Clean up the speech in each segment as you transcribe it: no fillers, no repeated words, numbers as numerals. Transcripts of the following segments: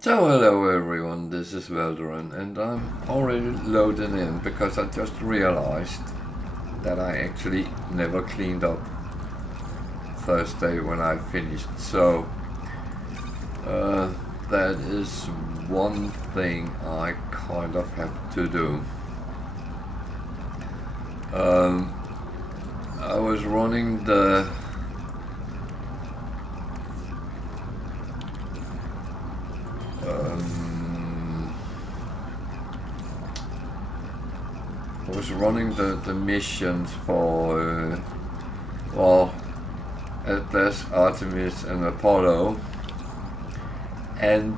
So hello everyone, this is Velderin and I'm already loading in because I just realized that I actually never cleaned up Thursday when I finished. So that is one thing I kind of have to do. I was running the the missions for well, Atlas, Artemis and Apollo, and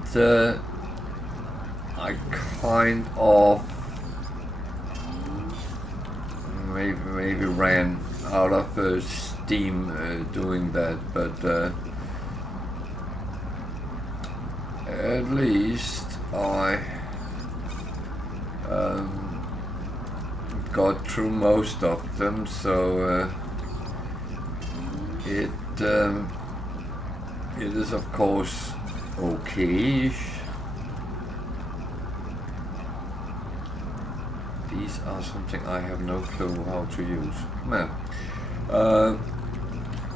I kind of maybe ran out of steam doing that, but at least I got through most of them, so it is of course okay. These are something I have no clue how to use. Man.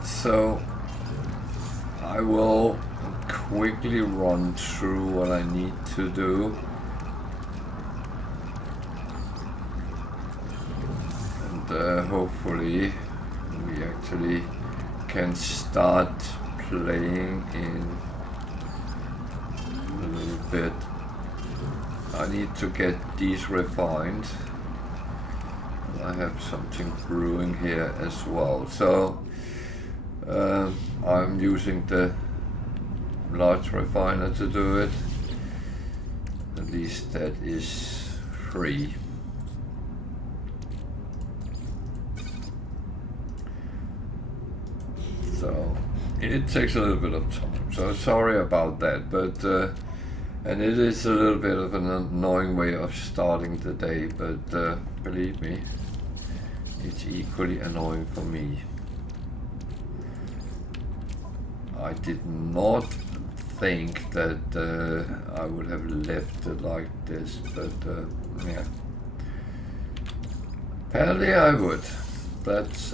So I will quickly run through what I need to do. And hopefully we actually can start playing in a little bit. I need to get these refined. I have something brewing here as well. So I'm using the large refiner to do it. At least that is free. So it takes a little bit of time. So sorry about that, but and it is a little bit of an annoying way of starting the day, but believe me, it's equally annoying for me. I did not think that I would have left it like this, but yeah. Apparently I would. That's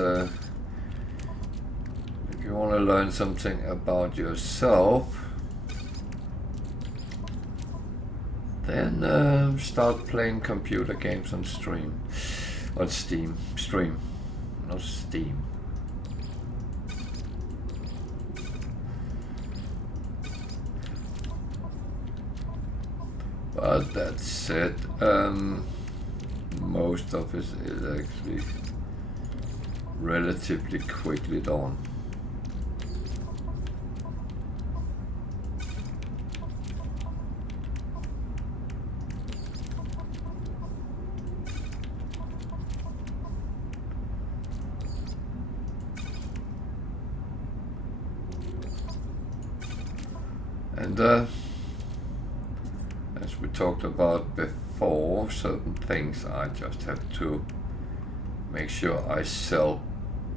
if you want to learn something about yourself, then start playing computer games on stream. On Steam. Stream. Not Steam. But that said, most of it is actually relatively quickly done. And as we talked about before, certain things I just have to make sure I sell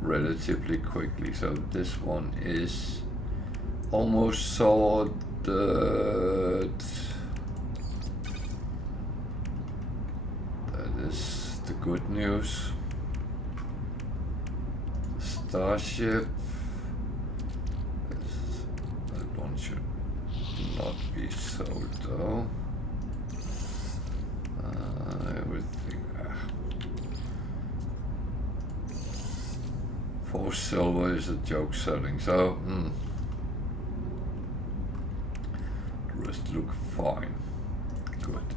relatively quickly. So this one is almost sold. That is the good news. Starship. That one should not be sold though. Everything. 4 silver is a joke selling, so the rest look fine. Good.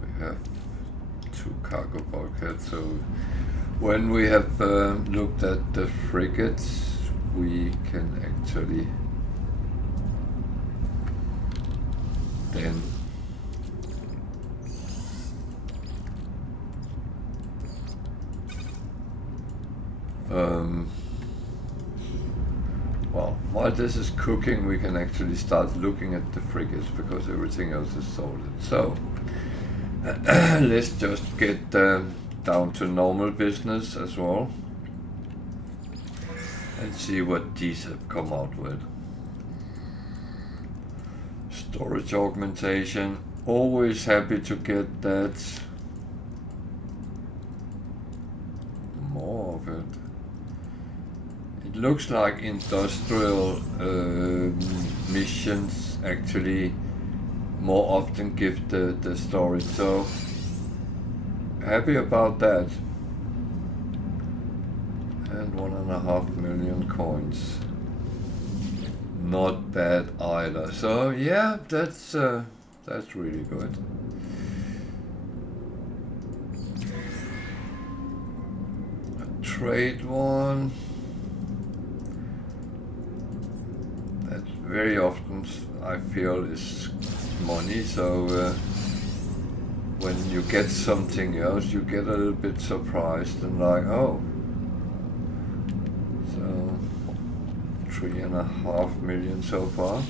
We have 2 cargo bulkheads, so when we have looked at the frigates, we can actually then well, while this is cooking, we can actually start looking at the frigates because everything else is sorted. So Let's just get down to normal business as well and see what these have come out with. Storage augmentation, always happy to get that. More of it. It looks like industrial missions actually more often give the storage, so happy about that. And 1.5 million coins. Not bad either. So yeah, that's really good. A trade one. That very often I feel is money. So when you get something else, you get a little bit surprised and like, oh. 3.5 million so far.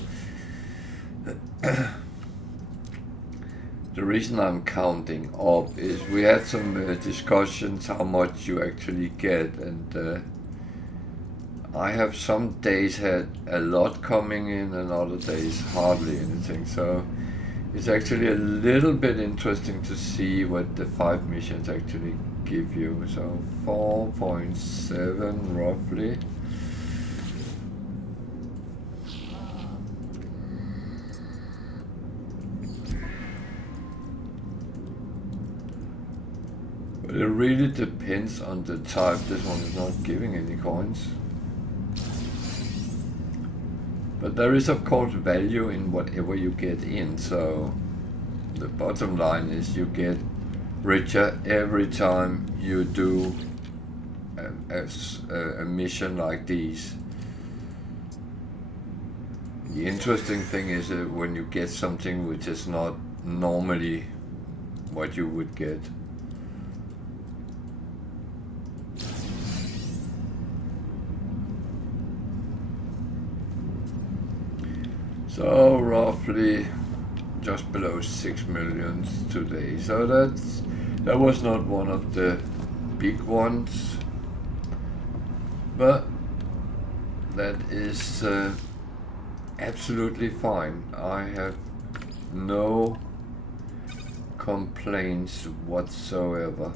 The reason I'm counting up is we had some discussions how much you actually get, and I have some days had a lot coming in and other days hardly anything, so it's actually a little bit interesting to see what the 5 missions actually give you. So 4.7 roughly. It really depends on the type. This one is not giving any coins. But there is of course value in whatever you get in, so the bottom line is you get richer every time you do a mission like these. The interesting thing is when you get something which is not normally what you would get. So roughly just below 6 million today. So that was not one of the big ones, but that is absolutely fine. I have no complaints whatsoever.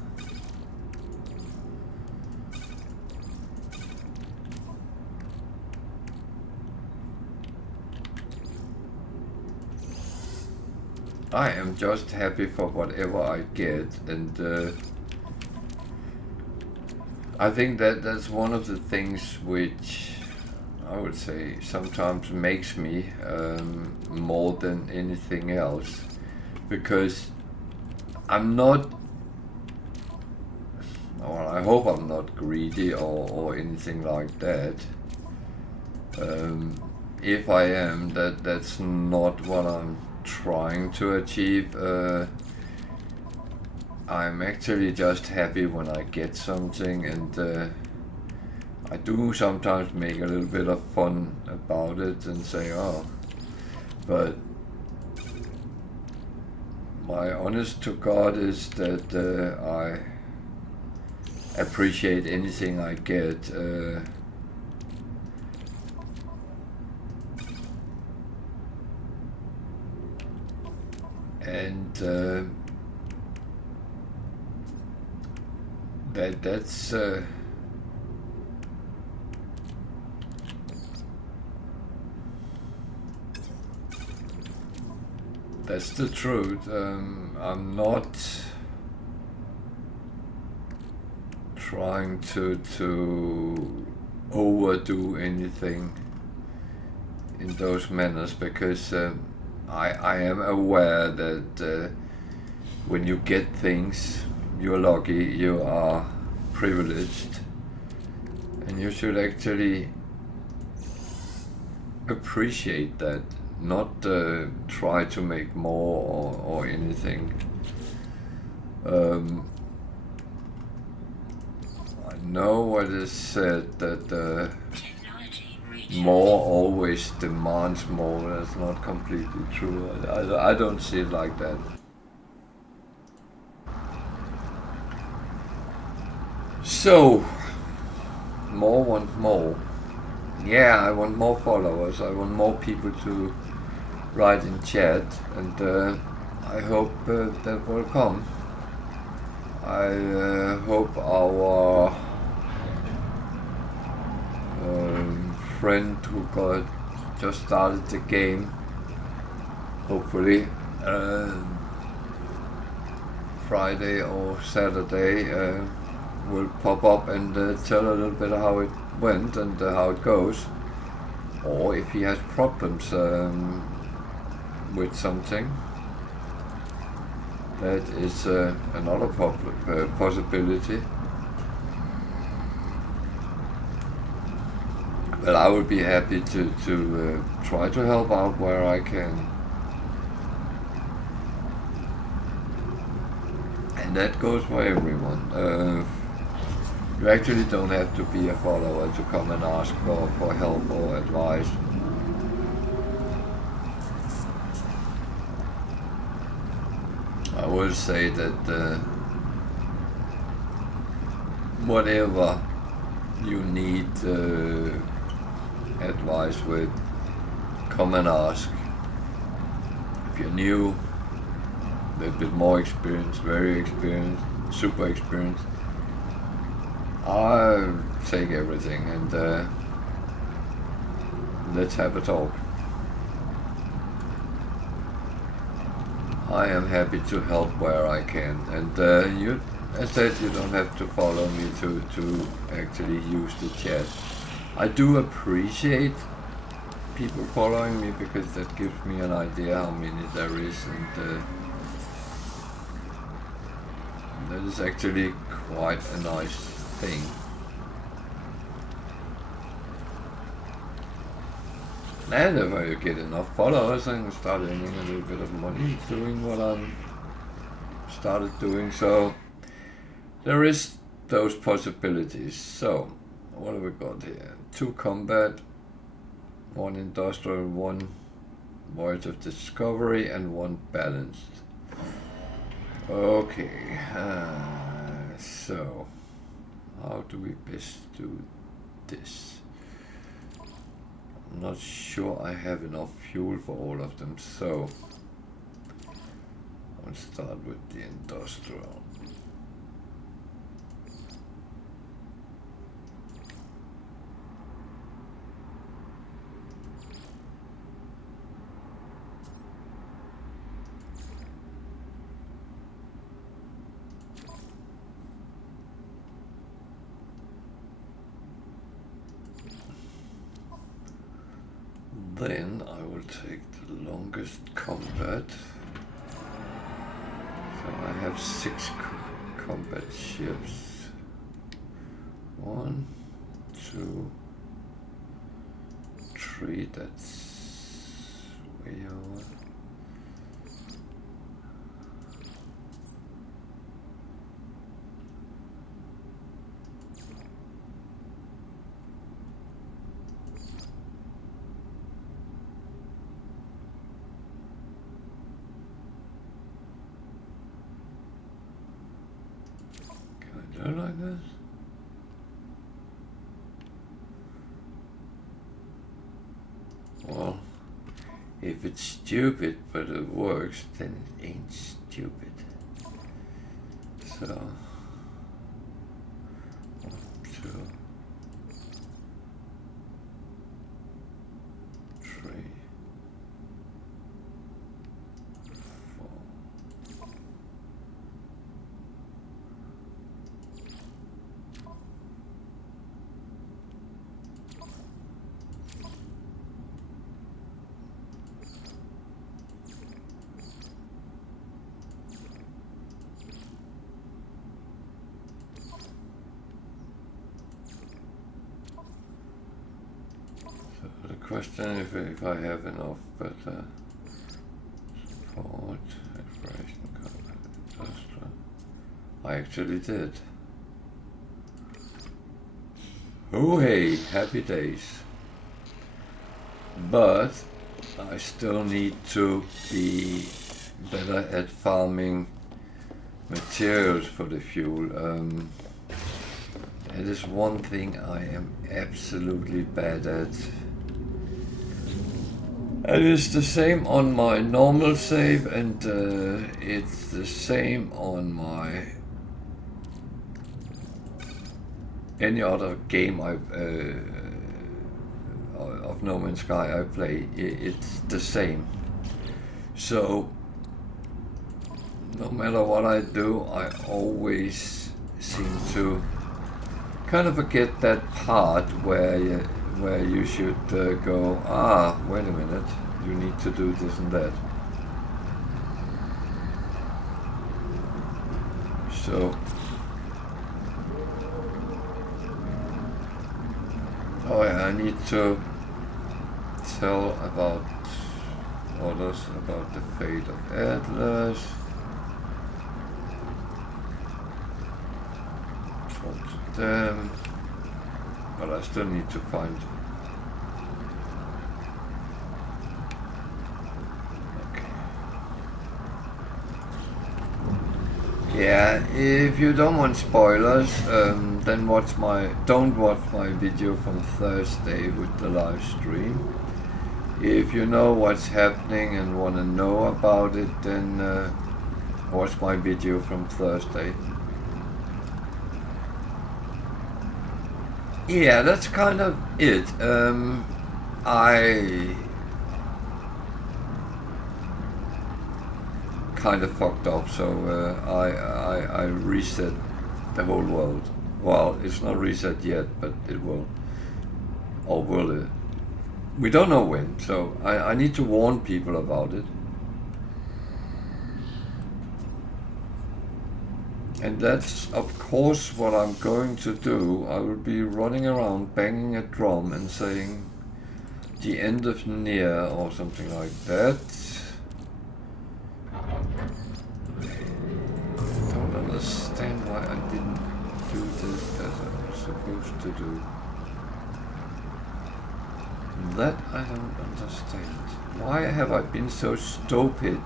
I am just happy for whatever I get, and I think that's one of the things which I would say sometimes makes me more than anything else, because I'm not, well, I hope I'm not greedy or anything like that. If I am, that's not what I'm trying to achieve. I'm actually just happy when I get something, and I do sometimes make a little bit of fun about it and say, oh, but my honest to God is that I appreciate anything I get. And that's the truth. I'm not trying to overdo anything in those manners, because I am aware that when you get things, you're lucky, you are privileged, and you should actually appreciate that, not try to make more or anything. I know what is said, that more always demands more. That's not completely true. I don't see it like that. So, more want more. Yeah, I want more followers. I want more people to write in chat, and I hope that will come. I hope our friend who just started the game, hopefully Friday or Saturday, will pop up and tell a little bit how it went and how it goes, or if he has problems with something. That is another possibility. But I would be happy to try to help out where I can. And that goes for everyone. You actually don't have to be a follower to come and ask for help or advice. I will say that whatever you need advice with, come and ask. If you're new, a little bit more experienced, very experienced, super experienced, I'll take everything and let's have a talk. I am happy to help where I can, and you, as said, you don't have to follow me to actually use the chat. I do appreciate people following me because that gives me an idea how many there is, and that is actually quite a nice thing. And if I get enough followers, I can start earning a little bit of money doing what I'm started doing. So there is those possibilities. So what have we got here? 2 combat, 1 industrial, 1 voyage of discovery, and 1 balanced. Okay, so how do we best do this? I'm not sure I have enough fuel for all of them, so I'll start with the industrial. Then I will take the longest combat. So I have 6 combat ships. 1, 2, 3, that's way over. Like this. Well, if it's stupid but it works, then it ain't stupid. So 1, 2, 3, 4. The question if I have enough, but support, exploration, combat, industrial. I actually did. Oh hey, happy days. But I still need to be better at farming materials for the fuel. It is one thing I am absolutely bad at. It is the same on my normal save, and it's the same on my any other game I of No Man's Sky I play. It's the same. So no matter what I do, I always seem to kind of forget that part where you should go, wait a minute, you need to do this and that. So I need to tell about others about the fate of Atlas. Talk to them, but I still need to find. Okay. Yeah, if you don't want spoilers, then don't watch my video from Thursday with the live stream. If you know what's happening and want to know about it, then watch my video from Thursday. Yeah, that's kind of it. I kind of fucked up, so I reset the whole world. Well, it's not reset yet, but it will. Or will it? We don't know when, so I need to warn people about it. And that's of course what I'm going to do. I will be running around banging a drum and saying the end of near or something like that. I don't understand why I didn't do this as I was supposed to do. That I don't understand. Why have I been so stupid?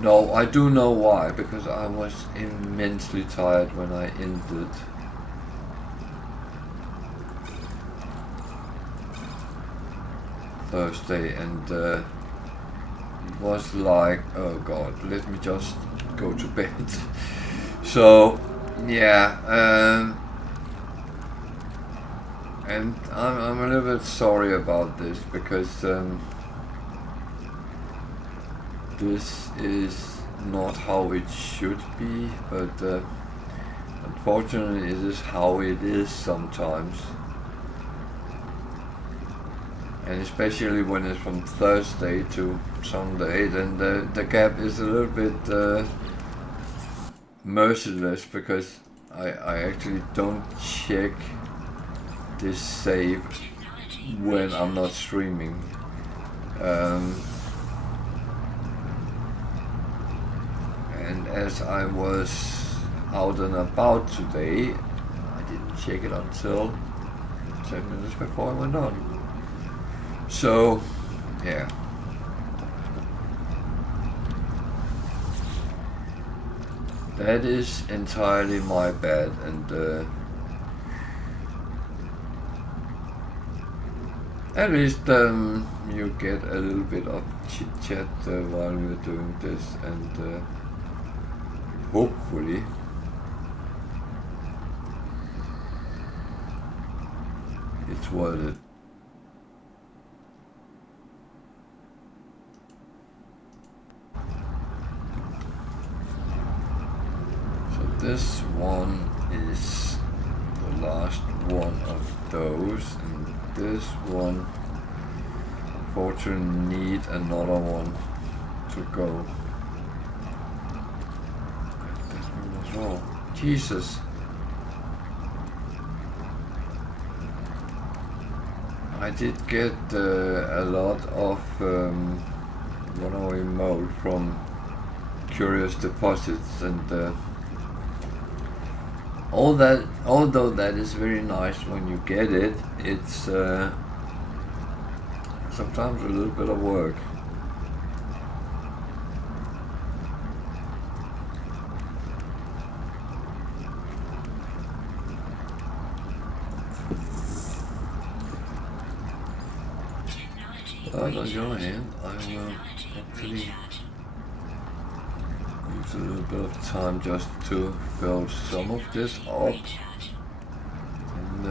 No, I do know why, because I was immensely tired when I ended. Thursday, and it was like, oh god, let me just go to bed. So, yeah, and I'm a little bit sorry about this, because this is not how it should be, but unfortunately it is how it is sometimes. And especially when it's from Thursday to Sunday, then the gap is a little bit merciless, because I actually don't check this save when I'm not streaming. And as I was out and about today, I didn't check it until 10 minutes before I went on. So, yeah. That is entirely my bad, and at least you get a little bit of chit chat while we're doing this, and hopefully it's worth it. So this one is the last one of those, and this one unfortunately need another one to go. Oh, Jesus. I did get a lot of runaway mold from curious deposits, and all that. Although that is very nice when you get it, it's sometimes a little bit of work. But on the other hand, I will actually use a little bit of time just to fill some of this up. And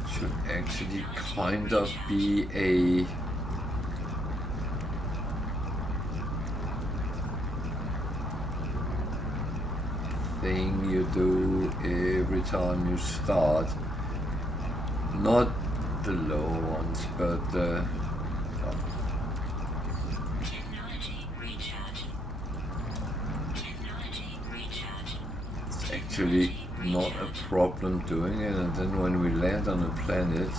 it should actually kind of be a thing you do every time you start. Not the low ones, but it's actually not a problem doing it, and then when we land on a planet,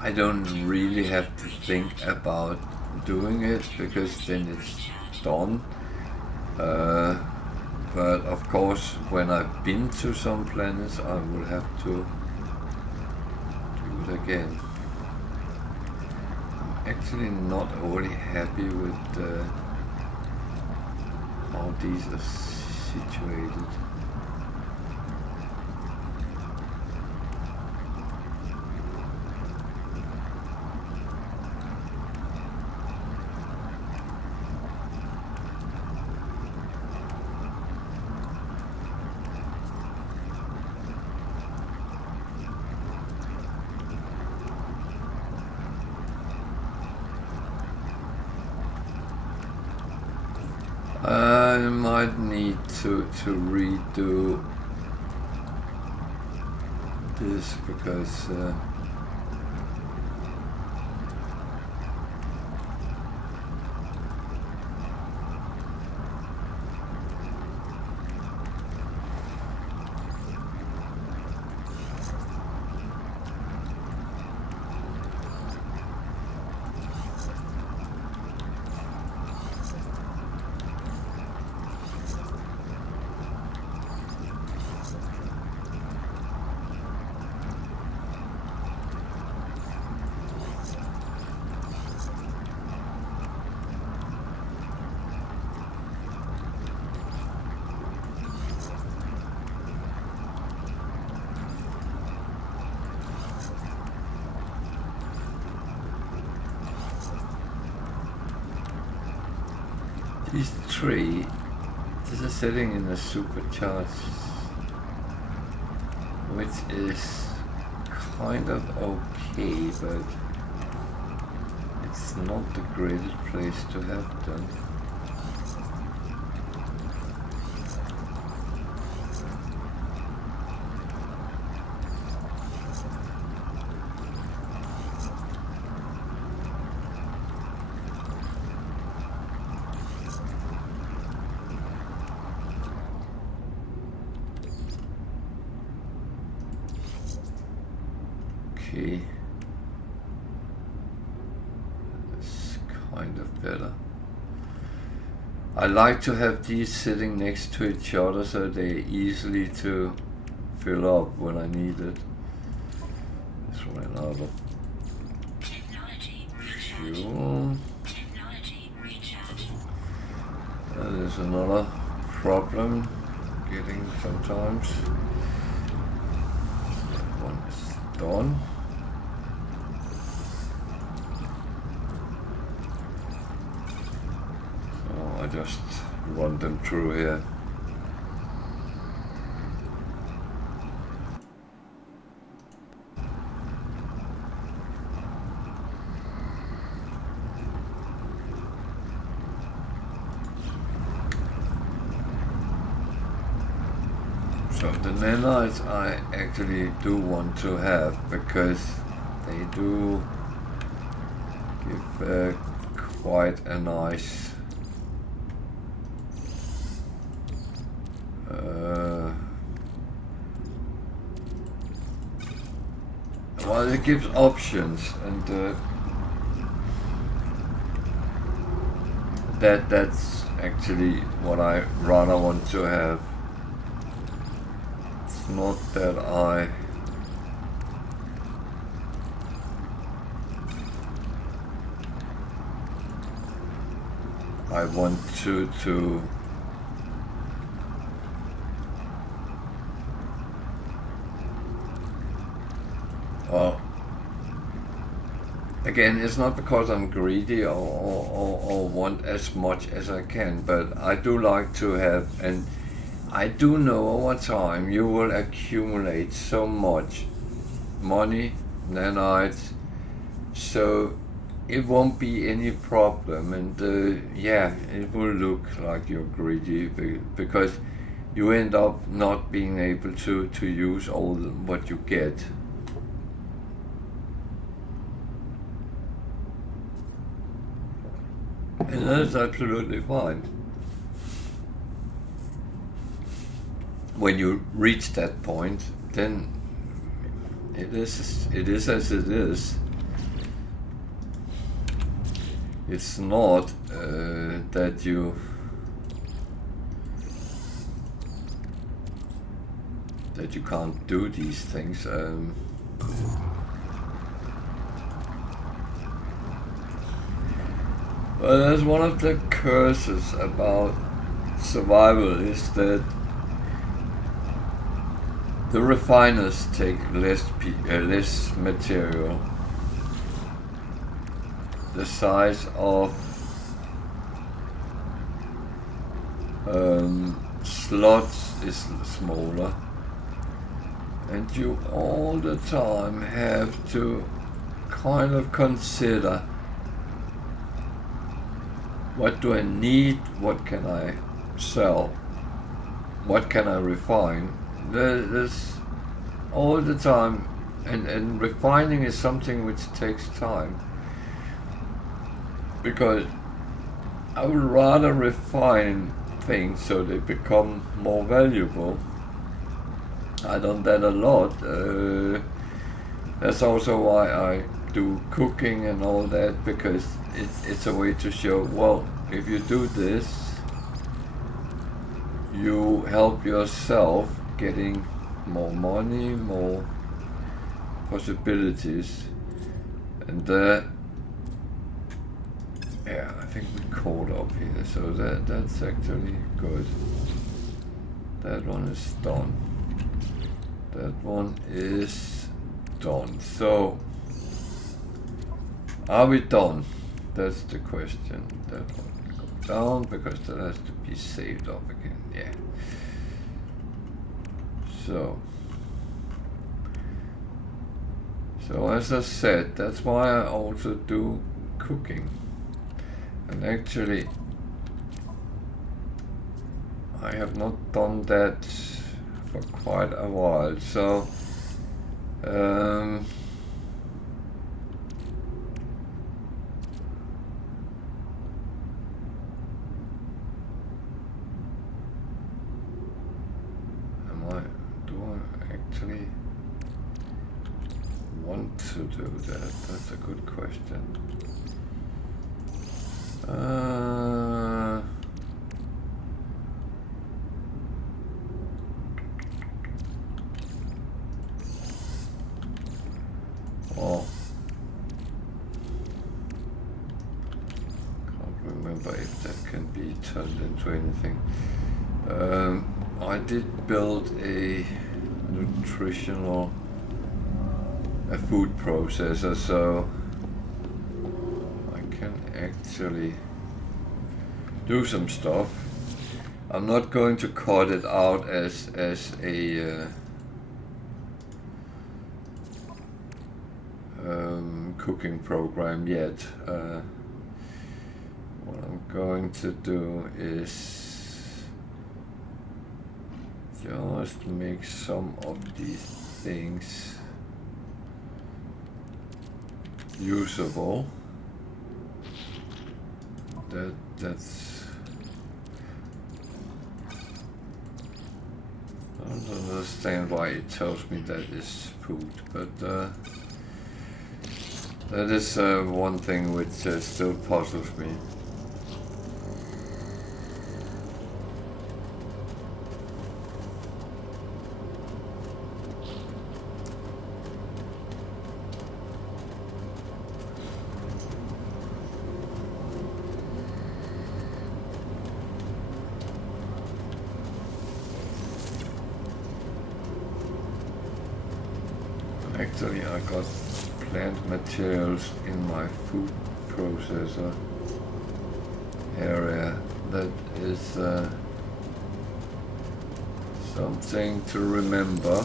I don't really have to think about doing it because then it's done. But of course, when I've been to some planets, I will have to do it again. I'm actually not overly happy with how these are situated. I might need to redo this because these three, this is sitting in a supercharged, which is kind of okay, but it's not the greatest place to have them. Okay, that's kind of better. I like to have these sitting next to each other so they're easily to fill up when I need it. Let's run out of fuel. That is another problem getting sometimes. That one is done. I just run them through here. So the nanites I actually do want to have because they do give quite a nice well, it gives options, and that's actually what I rather want to have. It's not that I want to Well, again, it's not because I'm greedy or want as much as I can, but I do like to have, and I do know over time you will accumulate so much money, nanites, so it won't be any problem. And yeah, it will look like you're greedy because you end up not being able to use all what you get. And that's absolutely fine. When you reach that point, then it is as it is. It's not that you can't do these things. Well, that's one of the curses about survival, is that the refiners take less material. The size of slots is smaller, and you all the time have to kind of consider, what do I need, what can I sell, what can I refine. There's all the time, and refining is something which takes time, because I would rather refine things so they become more valuable. I've done that a lot. That's also why I do cooking and all that, because it's a way to show, well, if you do this, you help yourself getting more money, more possibilities. And yeah, I think we caught up here, so that's actually good. That one is done. That one is done. So, are we done? That's the question. That one goes down because that has to be saved up again. Yeah. So as I said, that's why I also do cooking. And actually, I have not done that for quite a while. So do I actually want to do that? That's a good question. Oh, can't remember if that can be turned into anything. I did build a food processor, so I can actually do some stuff. I'm not going to cut it out as a cooking program yet. What I'm going to do is just make some of these things usable. That's I don't understand why it tells me that is food, but that is one thing which still puzzles me. Actually, I got plant materials in my food processor area. That is something to remember.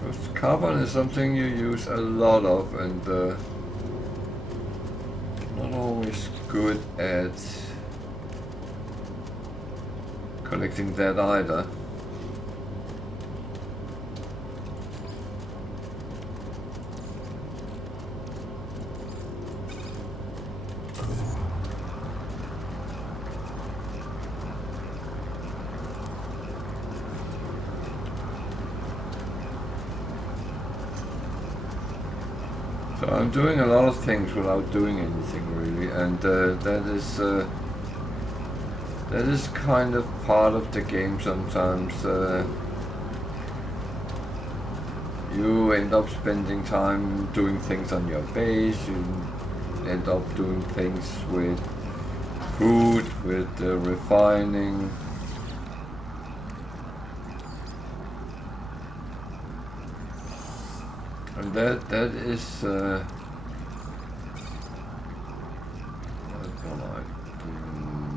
Because carbon is something you use a lot of, and not always good at collecting that either. So I'm doing a lot of things without doing anything really, and that is kind of part of the game sometimes. You end up spending time doing things on your base, you end up doing things with food, with refining. And that is what I do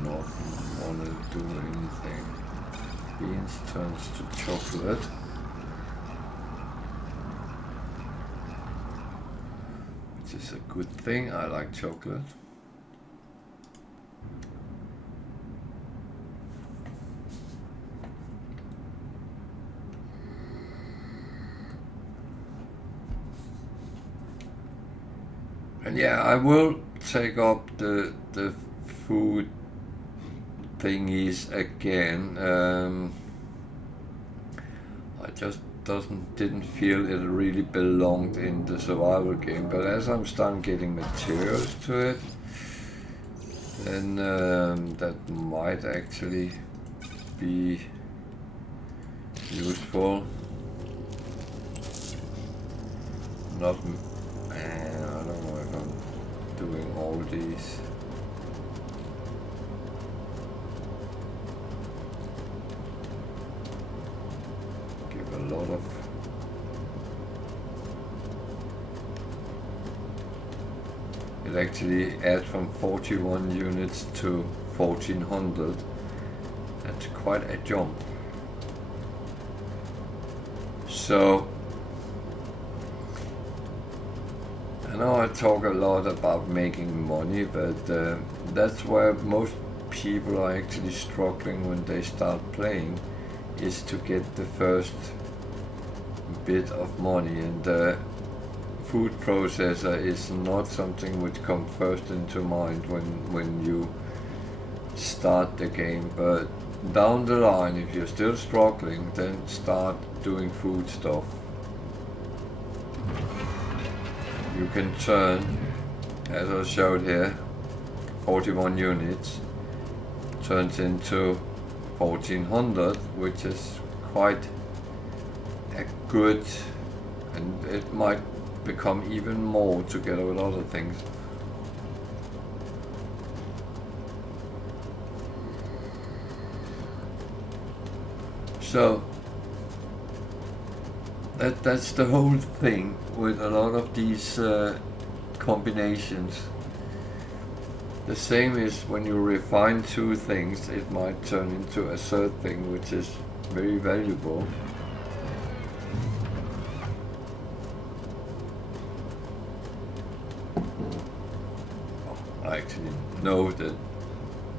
not want to do anything. Beans turns to chocolate. Which is a good thing, I like chocolate. And yeah, I will take up the food thingies again. I just didn't feel it really belonged in the survival game, but as I'm starting getting materials to it, then that might actually be useful. Not, I don't know if I'm doing all these. Give a lot of it actually adds from 41 units to 1400. That's quite a jump. So I know I talk a lot about making money, but that's where most people are actually struggling when they start playing, is to get the first bit of money, and the food processor is not something which comes first into mind when you start the game. But down the line, if you're still struggling, then start doing food stuff. You can turn, as I showed here, 41 units turns into 1400, which is quite a good, and it might become even more together with other things. So that's the whole thing with a lot of these combinations. The same is when you refine two things, it might turn into a third thing, which is very valuable. I actually know that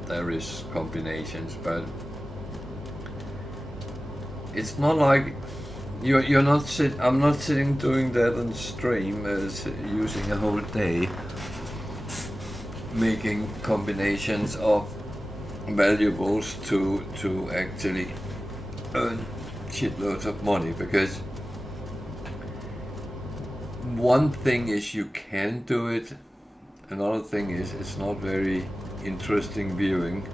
there is combinations, but it's not like you're not I'm not sitting doing that on stream, using a whole day making combinations of valuables to actually earn shitloads of money, because one thing is you can do it, another thing is it's not very interesting viewing.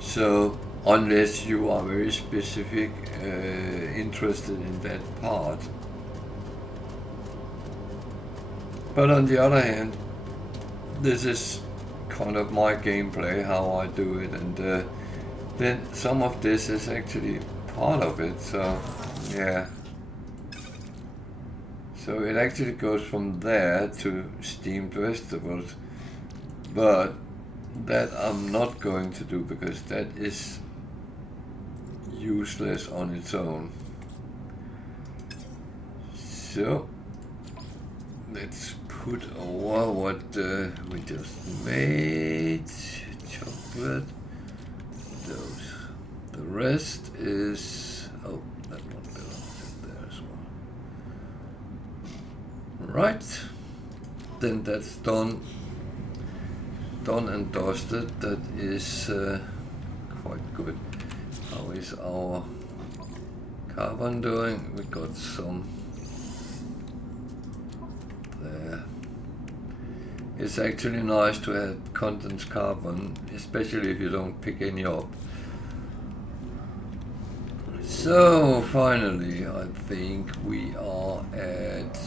So unless you are very specific, interested in that part. But on the other hand, this is kind of my gameplay, how I do it, and then some of this is actually part of it, so yeah. So it actually goes from there to steamed vegetables, but that I'm not going to do because that is useless on its own. So let's put over what we just made. Chocolate. Those. The rest is, oh, that one belongs in there as well. Right. Then that's done. Done and dusted. That is quite good. How is our carbon doing? We got some there. It's actually nice to add condensed carbon, especially if you don't pick any up. So finally, I think we are at,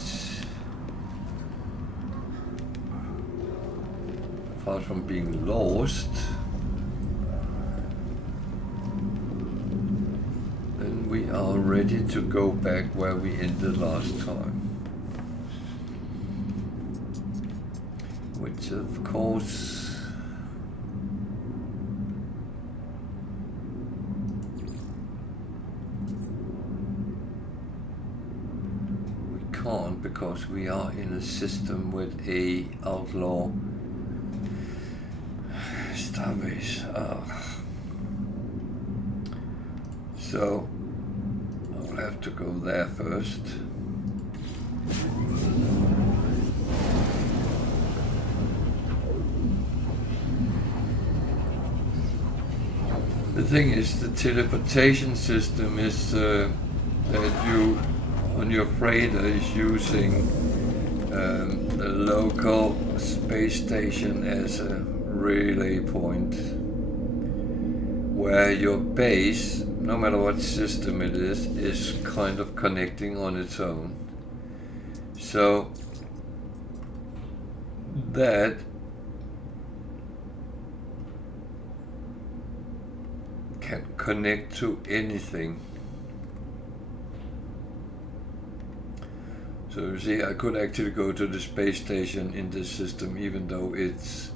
apart from being lost, then we are ready to go back where we ended last time. Which of course we can't, because we are in a system with a outlaw starbase. So I'll have to go there first. The thing is, the teleportation system is that you, on your freighter, is using the local space station as a relay point, where your base, no matter what system it is kind of connecting on its own. So that can connect to anything. So you see, I could actually go to the space station in this system even though it's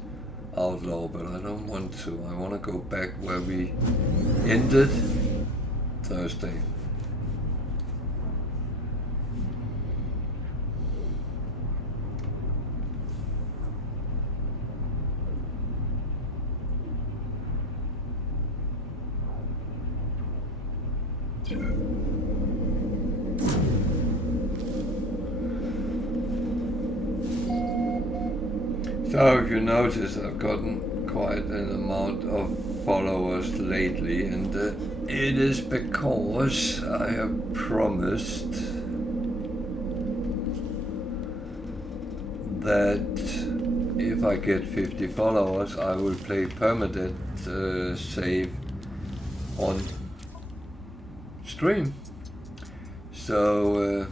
outlaw, but I don't want to. I want to go back where we ended Thursday. So if you notice, I've gotten quite an amount of followers lately, and it is because I have promised that if I get 50 followers, I will play permanent save on stream. So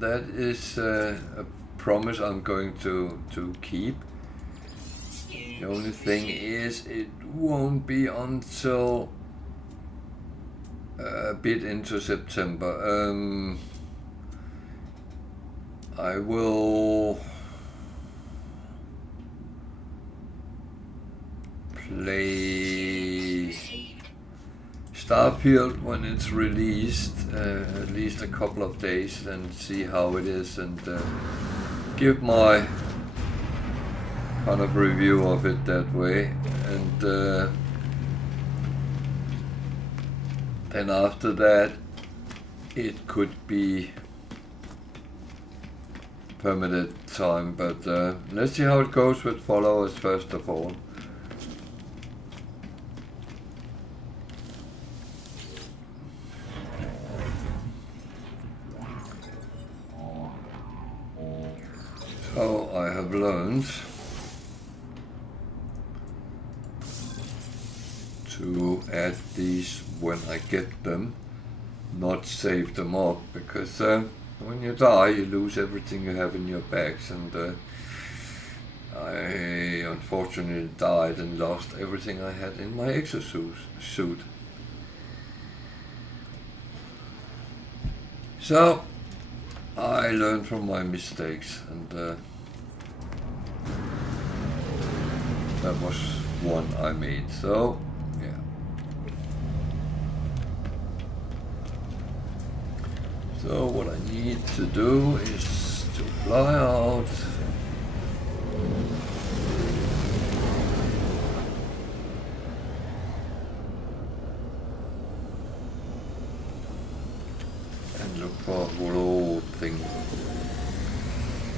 that is a promise I'm going to keep. The only thing is, it won't be until a bit into September. I will play Starfield when it's released, at least a couple of days, and see how it is, and give my kind of review of it that way, and then after that it could be permanent time, but let's see how it goes with followers first of all. So I have learned to add these when I get them, not save them up, because when you die you lose everything you have in your bags, and I unfortunately died and lost everything I had in my exosuit. So I learned from my mistakes, and that was one I made. So yeah. So what I need to do is to fly out. And look for a little thing.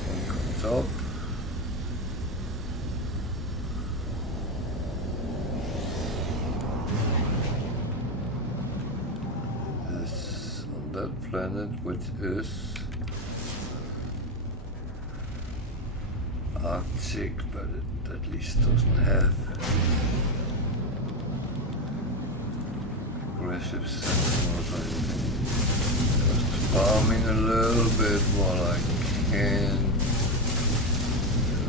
One comes up. This on that planet, which is Arctic, but it at least doesn't have aggressive sentinels or anything. Just farming a little bit while I can.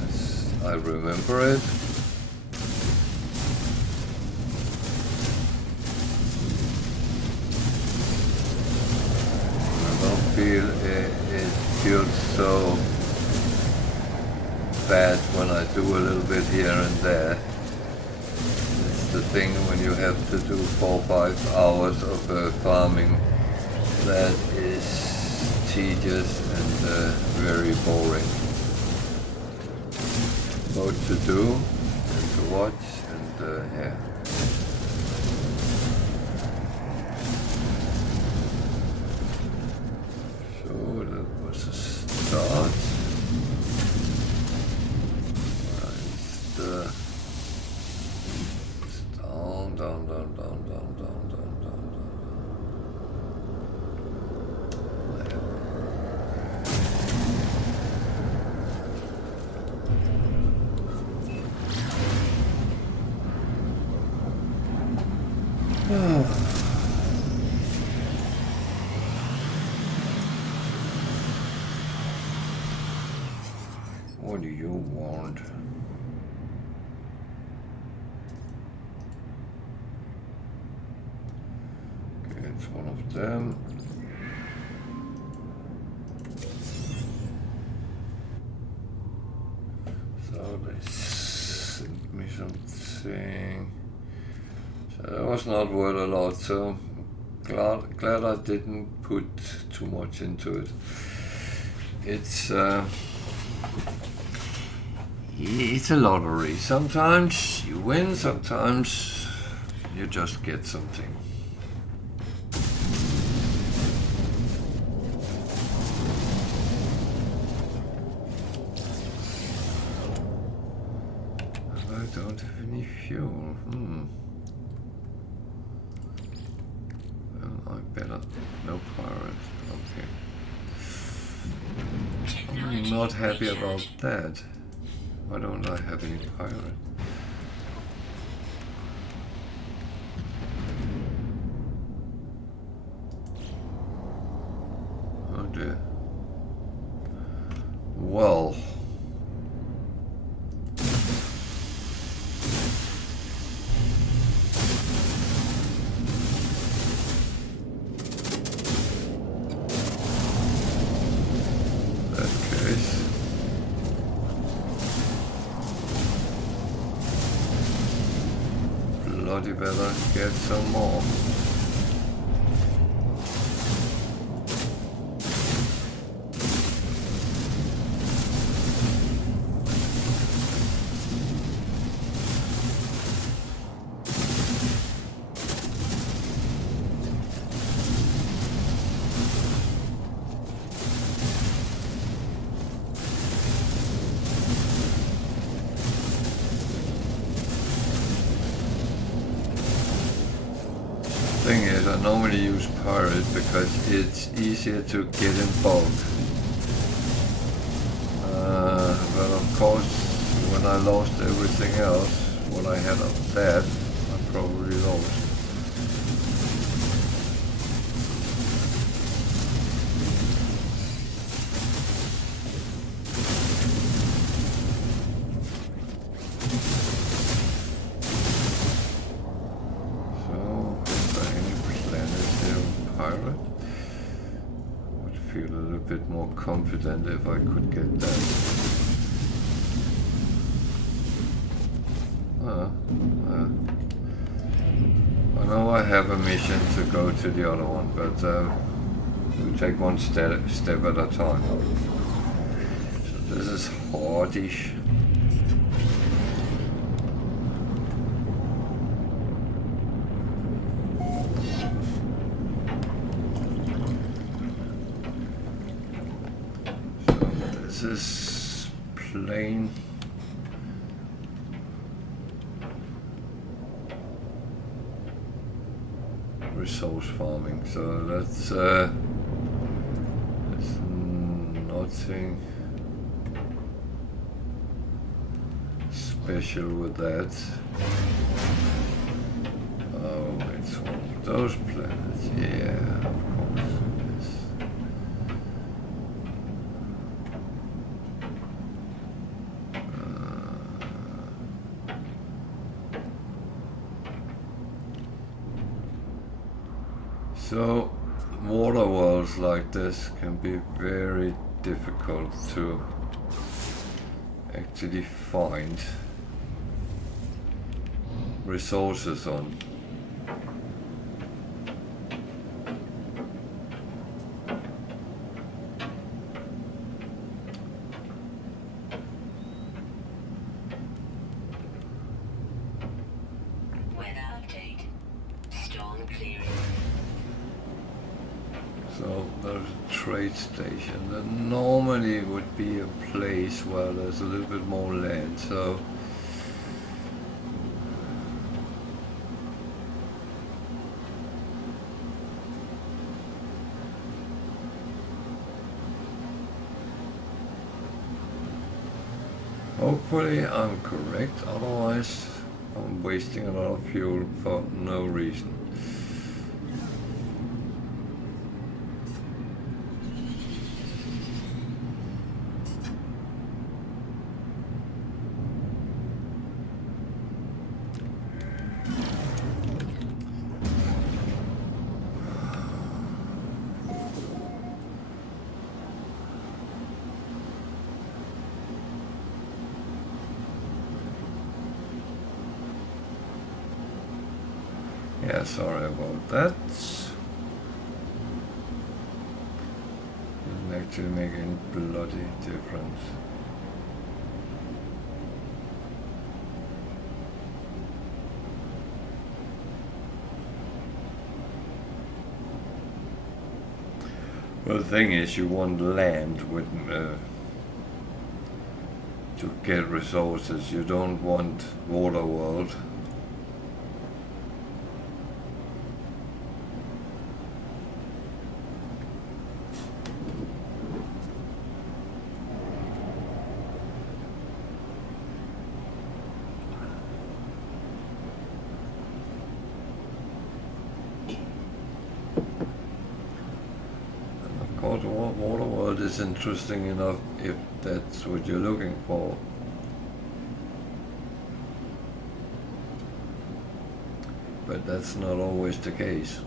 As I remember it. I don't feel it feels so bad when I do a little bit here and there. It's the thing when you have to do 4 or 5 hours of farming that is tedious and very boring. Both to do and to watch and yeah. So that was a start. What do you want? Okay, it's one of them. So they sent me something. So that was not worth a lot, so glad I didn't put too much into it. It's a lottery. Sometimes you win, sometimes you just get something. I don't have any fuel. Well, I better. No pirate. Okay. I'm not happy about that. Why don't I have any pirate? Oh dear. Well. You better get some more. Thing is, I normally use pirate because it's easier to get in bulk. But of course, when I lost everything else, what I had of that, I probably lost. bit more confident if I could get that. I know I have a mission to go to the other one, but we take one step at a time. So this is hardish. So this is plain. Resource farming, so that's nothing special with that. Oh, it's one of those planets, yeah, of course, yes. So, water worlds like this can be very difficult to actually find resources on. So there's a trade station that normally would be a place where there's a little bit more land, so hopefully I'm correct, otherwise I'm wasting a lot of fuel for no reason. Yeah, sorry about that. Didn't actually make any bloody difference. Well, the thing is, you want land with to get resources. You don't want water world. Water world is interesting enough if that's what you're looking for. But that's not always the case.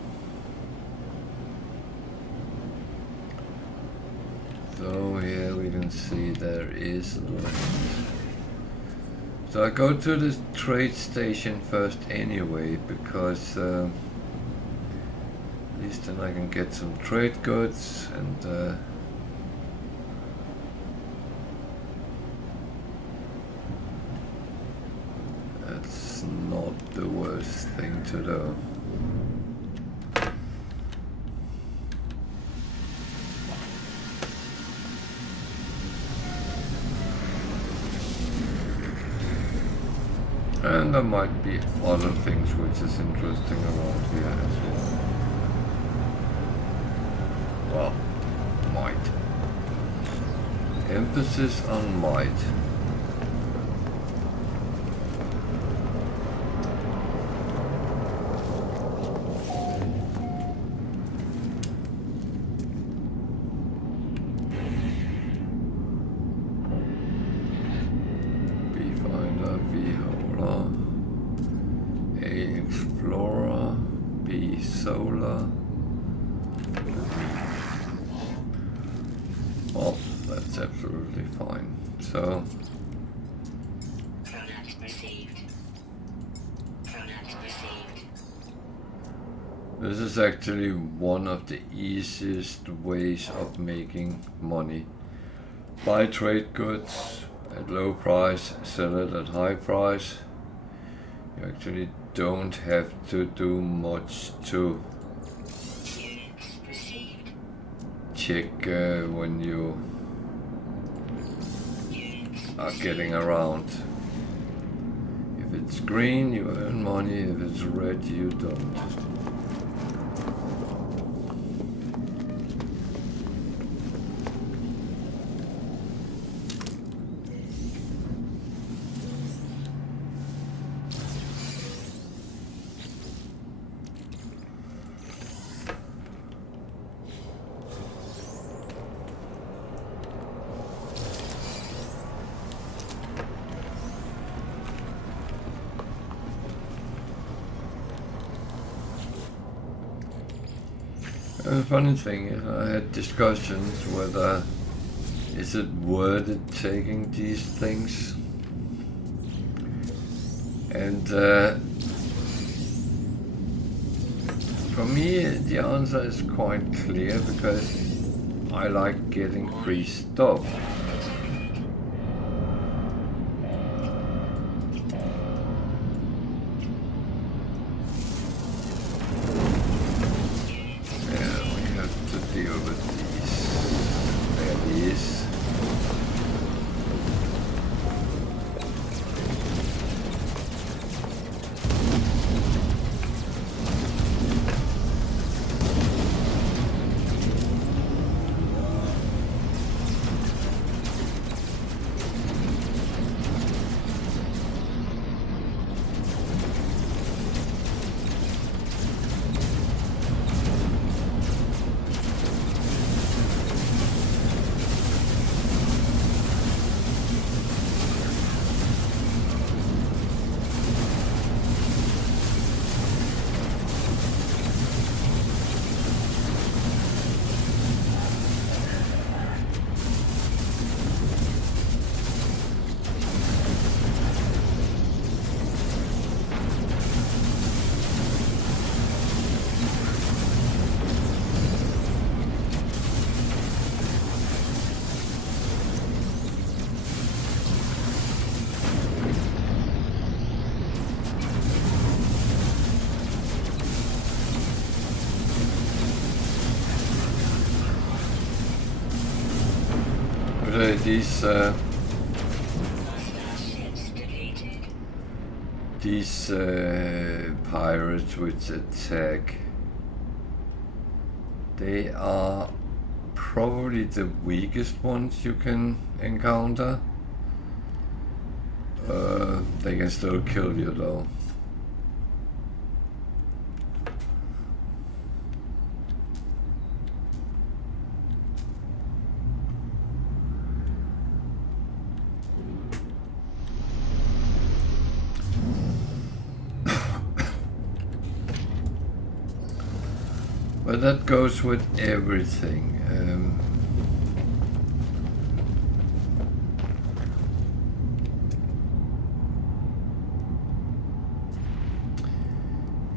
So here we can see there is land. So I go to this trade station first anyway, because at least then I can get some trade goods, and that's not the worst thing to do. And there might be other things which is interesting around here as well. Well, might. Emphasis on might. So this is actually one of the easiest ways of making money. Buy trade goods at low price, sell it at high price. You actually don't have to do much to check when you are getting around. If it's green, you earn money. If it's red, you don't. The funny thing is, I had discussions whether is it worth it taking these things, and for me the answer is quite clear, because I like getting free stuff. These pirates which attack, they are probably the weakest ones you can encounter. They can still kill you though. But that goes with everything.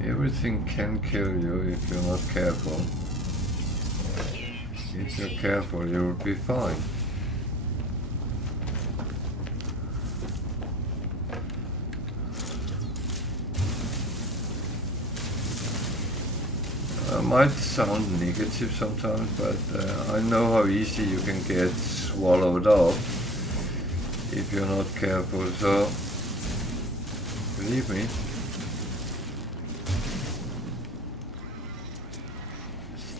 Everything can kill you if you're not careful. If you're careful, you'll be fine. Might sound negative sometimes, but I know how easy you can get swallowed up if you're not careful, so believe me,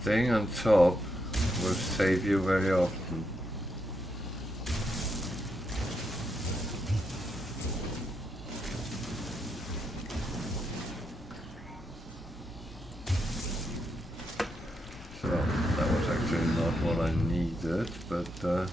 staying on top will save you very often. But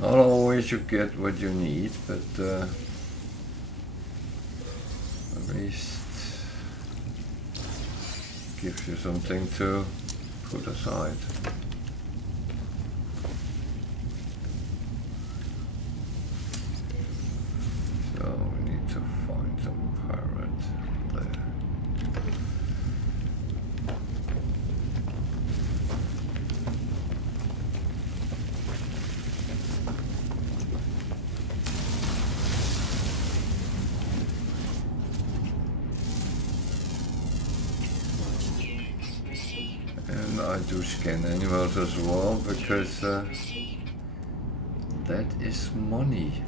Not always you get what you need, but at least gives you something to put aside. So we need to find some pirate there. And I do scan animals as well, because that is money.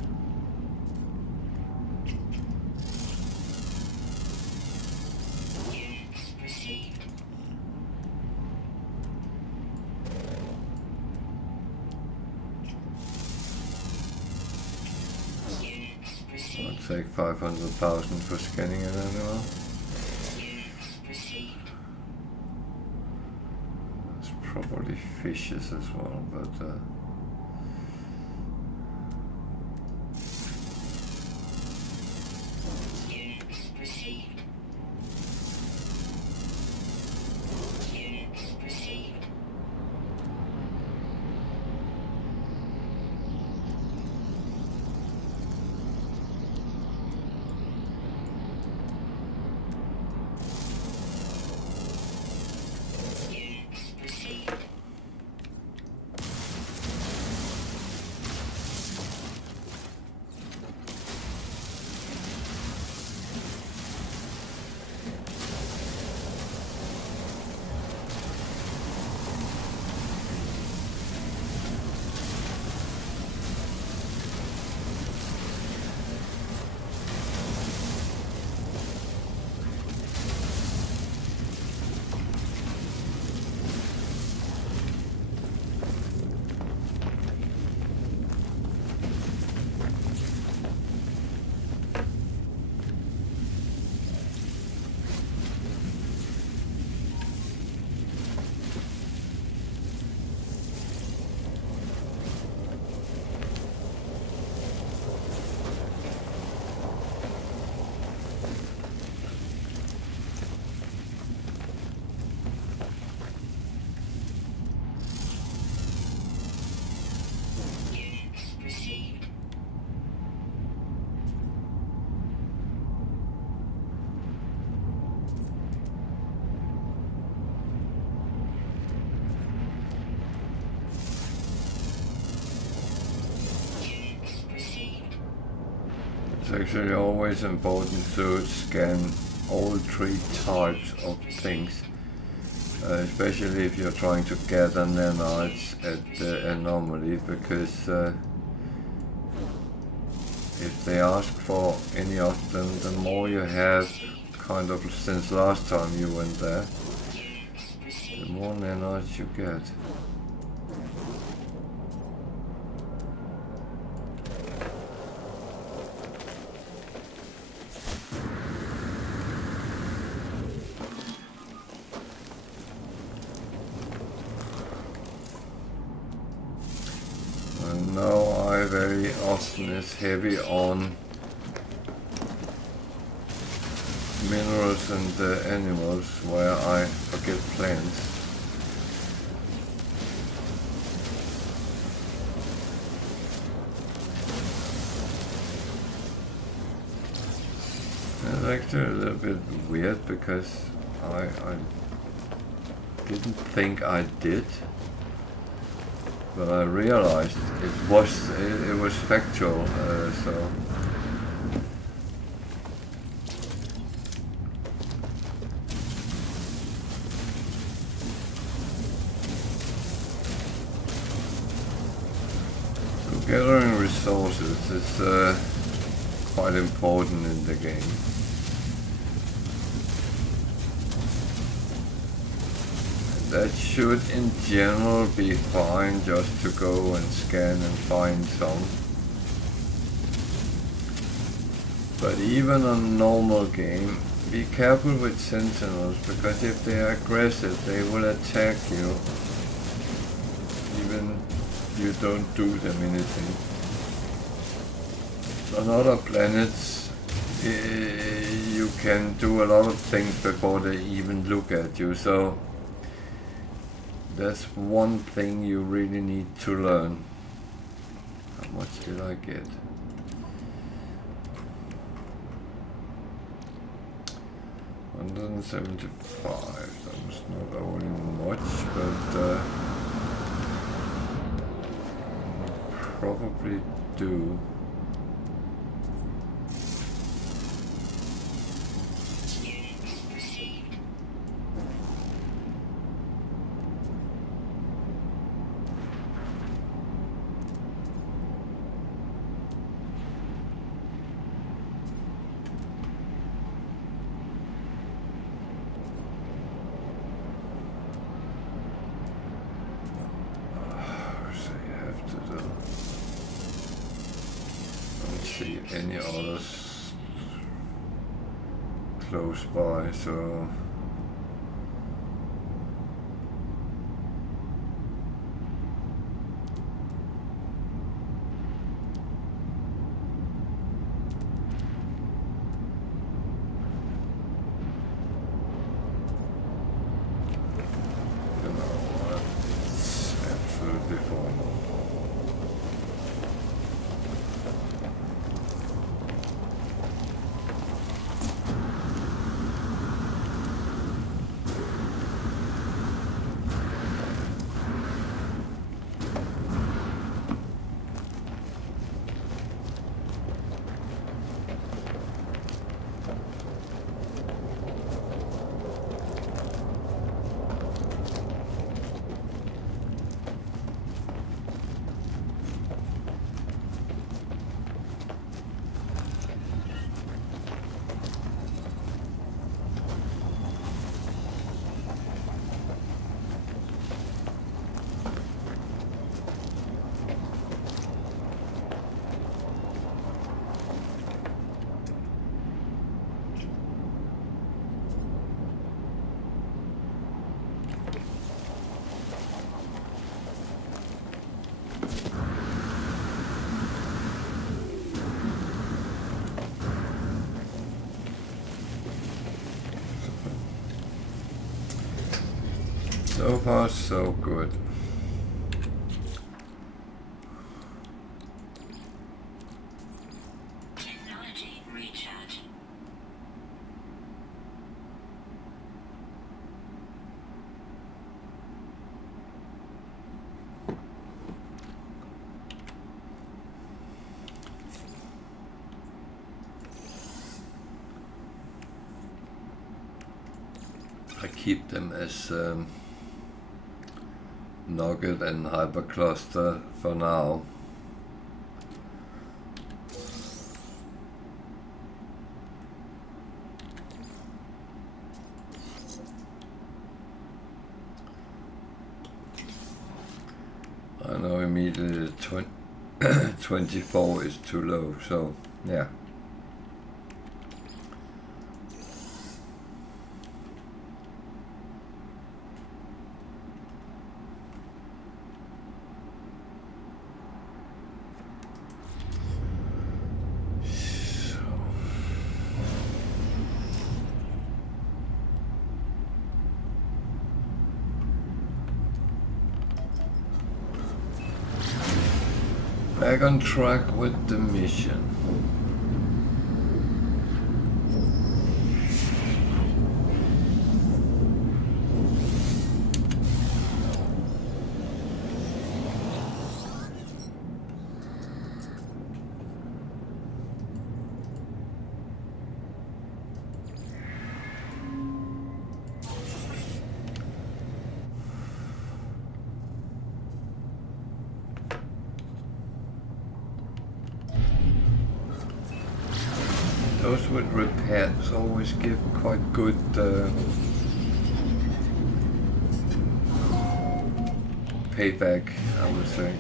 I'll take 500,000 for scanning an animal. Probably fishes as well, but it's actually always important to scan all three types of things, especially if you're trying to gather nanites at the anomaly, because if they ask for any of them, the more you have, kind of since last time you went there, the more nanites you get. Very often is heavy on minerals and animals, where I forget plants. It's actually a little bit weird, because I didn't think I did. But I realized it was factual, so gathering resources is quite important in the game. That should in general be fine, just to go and scan and find some. But even on normal game, be careful with sentinels, because if they are aggressive they will attack you. Even you don't do them anything. On other planets, you can do a lot of things before they even look at you, so that's one thing you really need to learn. How much did I get? 175. That's not only much, but probably do. Any others close by, so it's absolutely fine. So far, so good. Technology recharge. I keep them as Nugget and Hypercluster for now. I know immediately 24 is too low, so yeah. Back on track with the mission. Those with repairs always give quite good payback, I would say.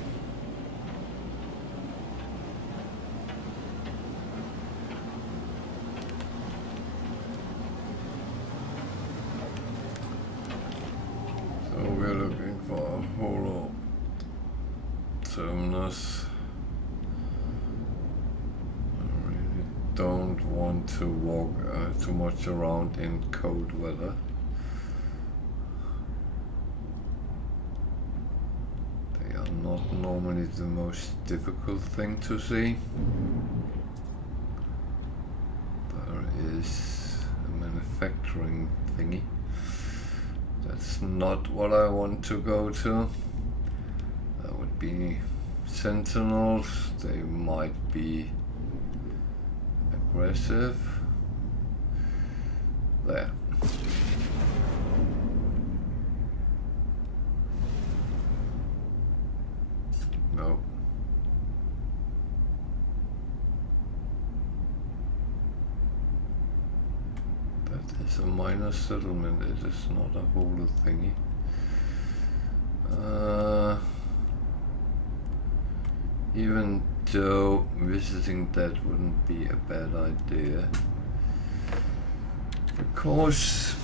So we're looking for a whole Terminus. I really don't want to walk too much around in cold weather. They are not normally the most difficult thing to see. There is a manufacturing thingy. That's not what I want to go to. That would be sentinels. They might be aggressive. There. No. That is a minor settlement. It is not a whole thingy. Even though visiting that wouldn't be a bad idea. Because,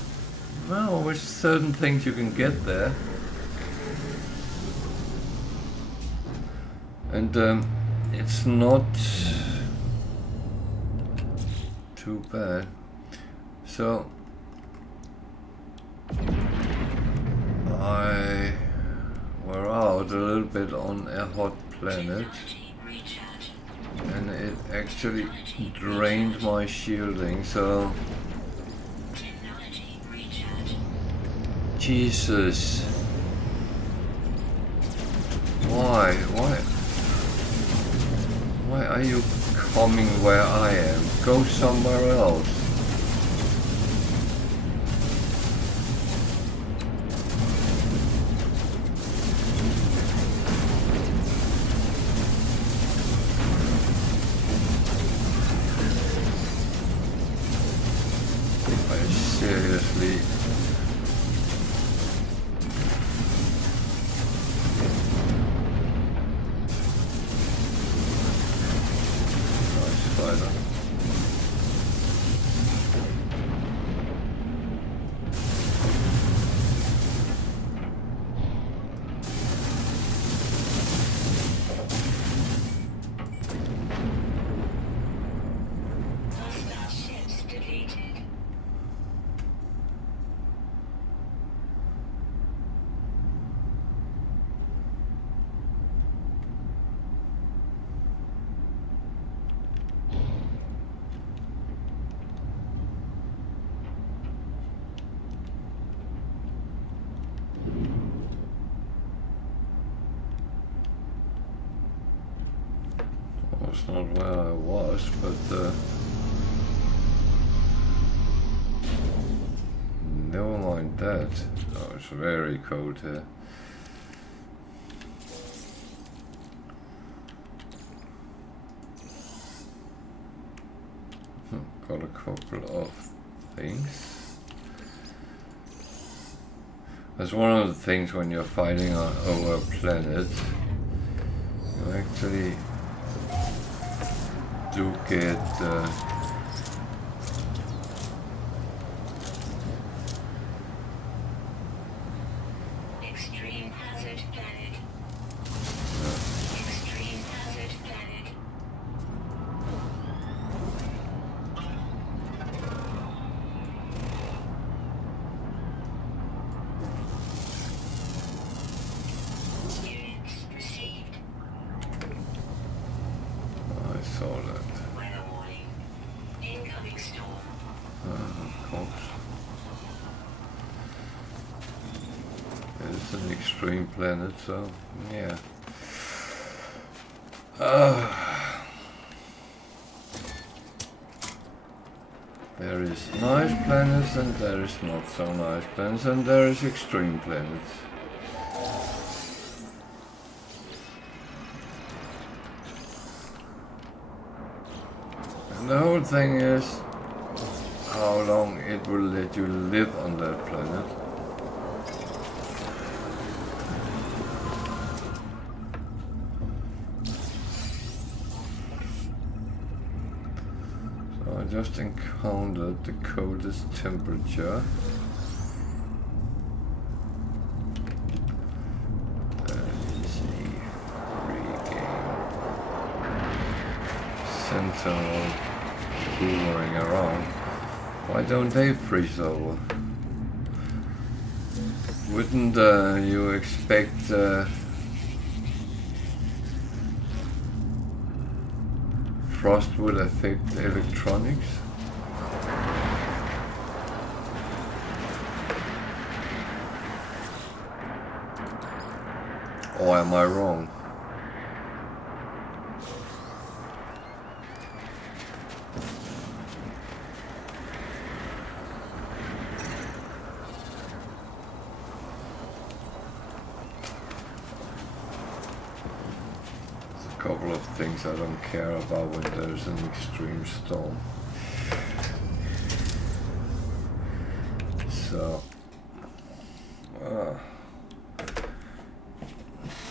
well, with certain things you can get there. And it's not too bad. So we're out a little bit on a hot planet, and it actually drained my shielding, so Jesus, why are you coming where I am? Go somewhere else. Seriously. Nice fighter. That's not where I was, but never mind that. Oh, it's very cold here. Got a couple of things. That's one of the things when you're fighting over a planet. You actually do get extreme hazard planet. Extreme hazard planet. Units received. I saw that. Weather warning. Incoming storm. Of course. It's an extreme planet, so yeah. There is nice planets and there is not so nice planets, and there is extreme planets. And the whole thing is how long it will let you live on that planet. So I just encountered the coldest temperature. That is a water or hoovering around, why don't they freeze over? Wouldn't you expect frost would affect electronics? Or am I wrong? Couple of things I don't care about when there's an extreme storm. So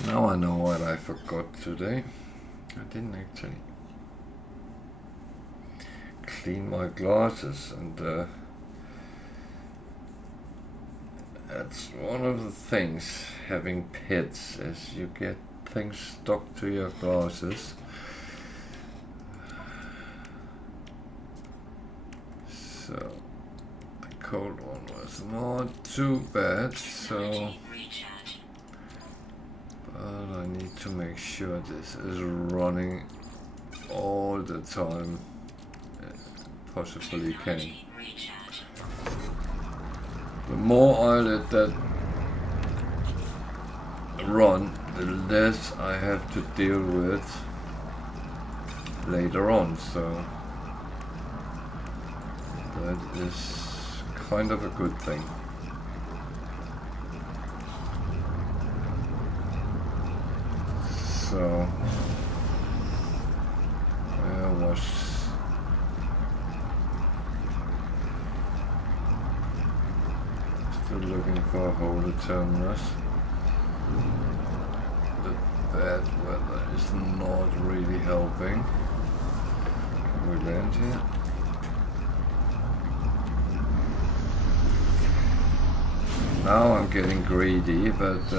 now I know what I forgot today. I didn't actually clean my glasses, and that's one of the things having pets, is you get things stuck to your glasses. So the cold one was not too bad, so but I need to make sure this is running all the time possibly can. The more I let that run, the less I have to deal with later on, so that is kind of a good thing. So I was still looking for a holder terminus. The bad weather is not really helping. Can we land here? Now I'm getting greedy, but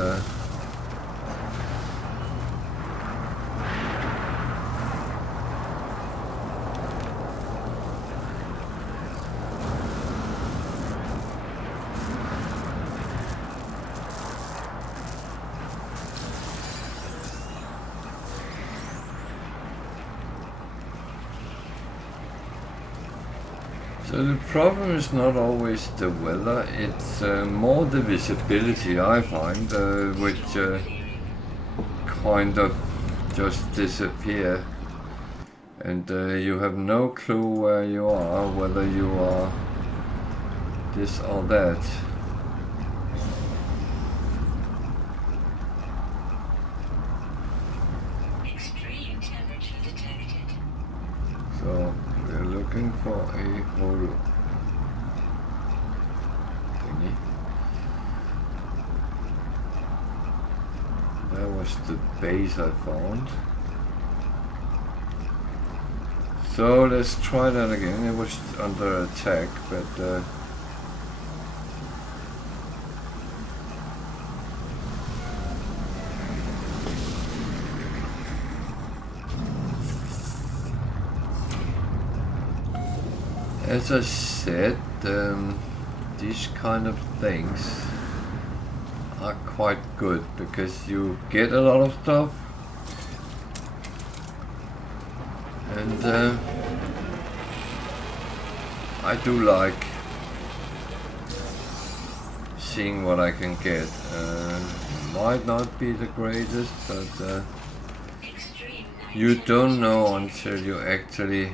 so the problem is not always the weather, it's more the visibility, I find, which kind of just disappear, and you have no clue where you are, whether you are this or that. Extreme temperature detected. So we're looking for a whole thingy. That was the base I found. So let's try that again. It was under attack, but as I said, these kind of things are quite good because you get a lot of stuff, and I do like seeing what I can get. Might not be the greatest, but you don't know until you actually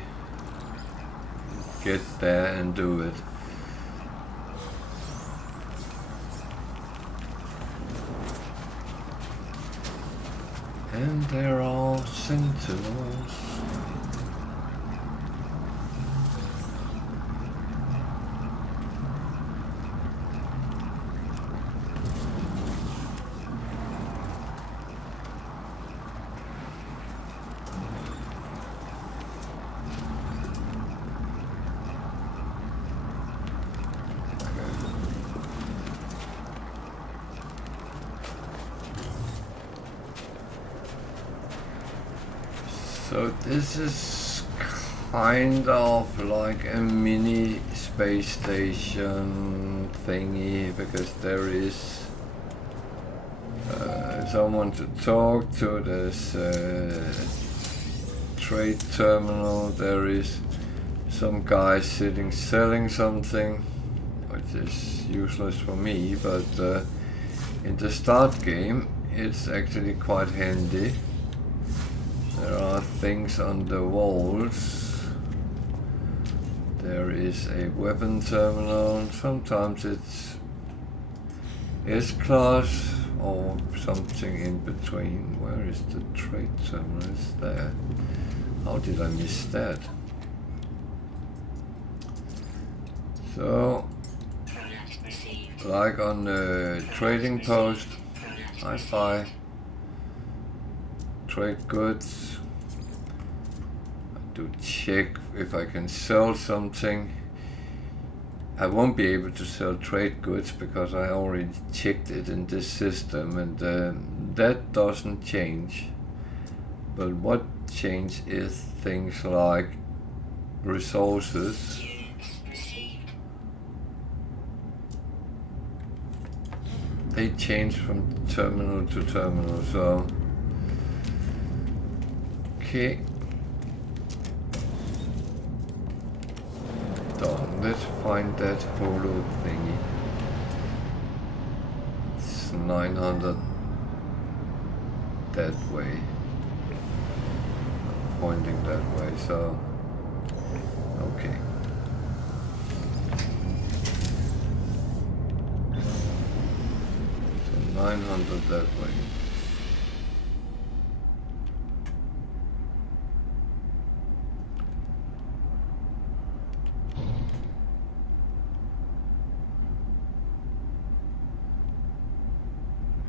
get there and do it. And there are sentinels. So this is kind of like a mini space station thingy, because there is someone to talk to. There's a trade terminal. There is some guy sitting selling something, which is useless for me, but in the start game it's actually quite handy. There are things on the walls. There is a weapon terminal. Sometimes it's S-class or something in between. Where is the trade terminal? It's there. How did I miss that? So, like on the trading post, I buy trade goods. I do check if I can sell something. I won't be able to sell trade goods because I already checked it in this system, and that doesn't change. But what changes is things like resources. They change from terminal to terminal, so okay. Done. Let's find that holo thingy. It's 900 that way. Pointing that way, so okay. So 900 that way.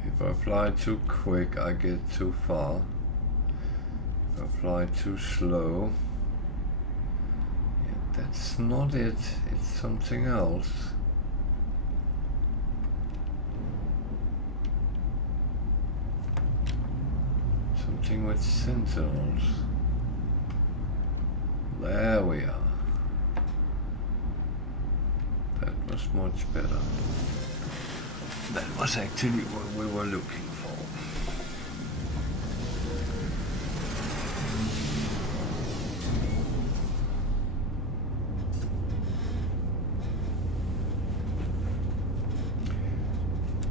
If I fly too quick, I get too far. If I fly too slow, yeah, that's not it. It's something else. Something with sentinels. There we are. That was much better. That was actually what we were looking for.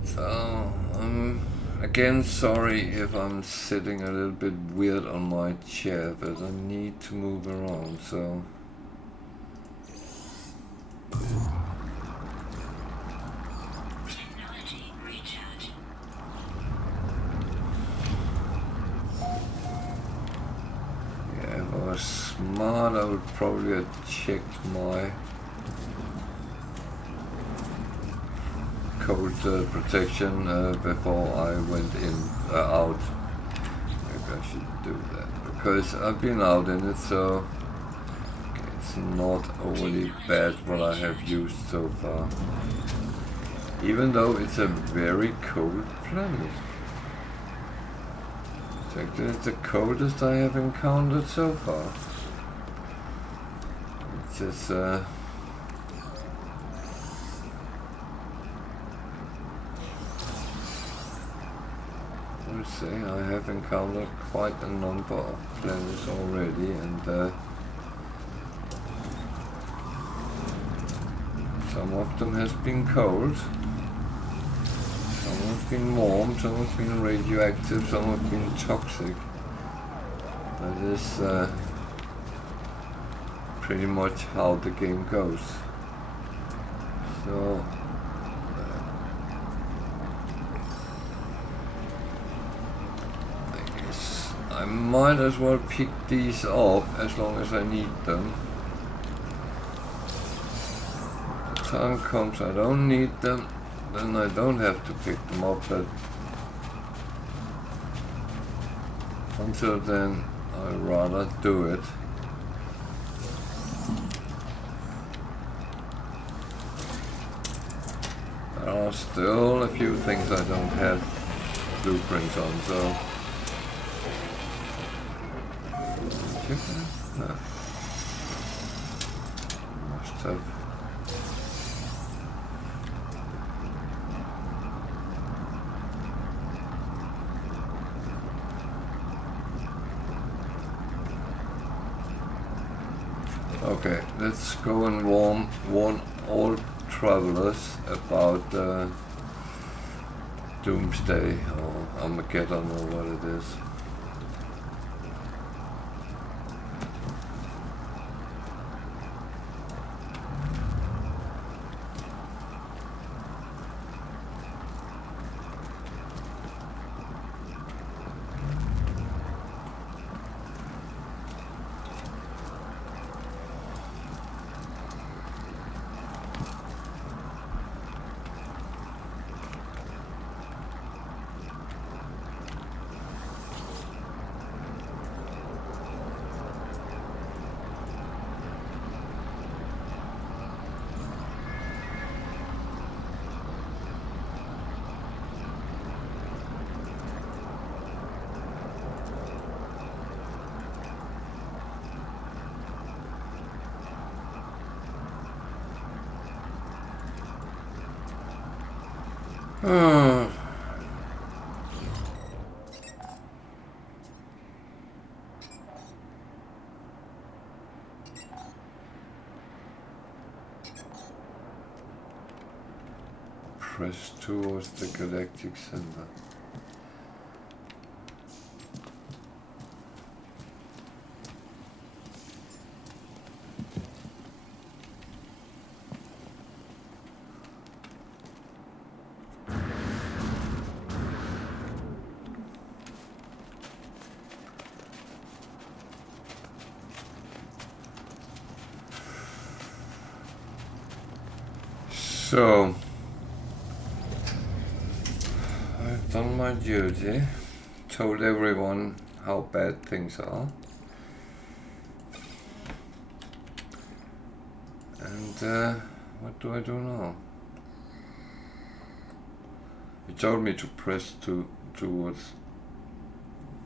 So, again, sorry if I'm sitting a little bit weird on my chair, but I need to move around, so... Smart, I would probably have checked my cold protection before I went out. Maybe I should do that, because I've been out in it, so okay, it's not overly bad what I have used so far. Even though it's a very cold planet. It's actually the coldest I have encountered so far. It's just I would say I have encountered quite a number of planets already, and some of them has been cold. Some have been warm, some have been radioactive, some have been toxic. That is pretty much how the game goes. So I guess I might as well pick these up as long as I need them. The time comes I don't need them, then I don't have to pick them up, but until then I'd rather do it. There are still a few things I don't have blueprints on, so check that. No. So okay, let's go and warn all travelers about Doomsday or Armageddon or what it is. Press towards the galactic center. So I've done my duty, told everyone how bad things are, and what do I do now? He told me to press towards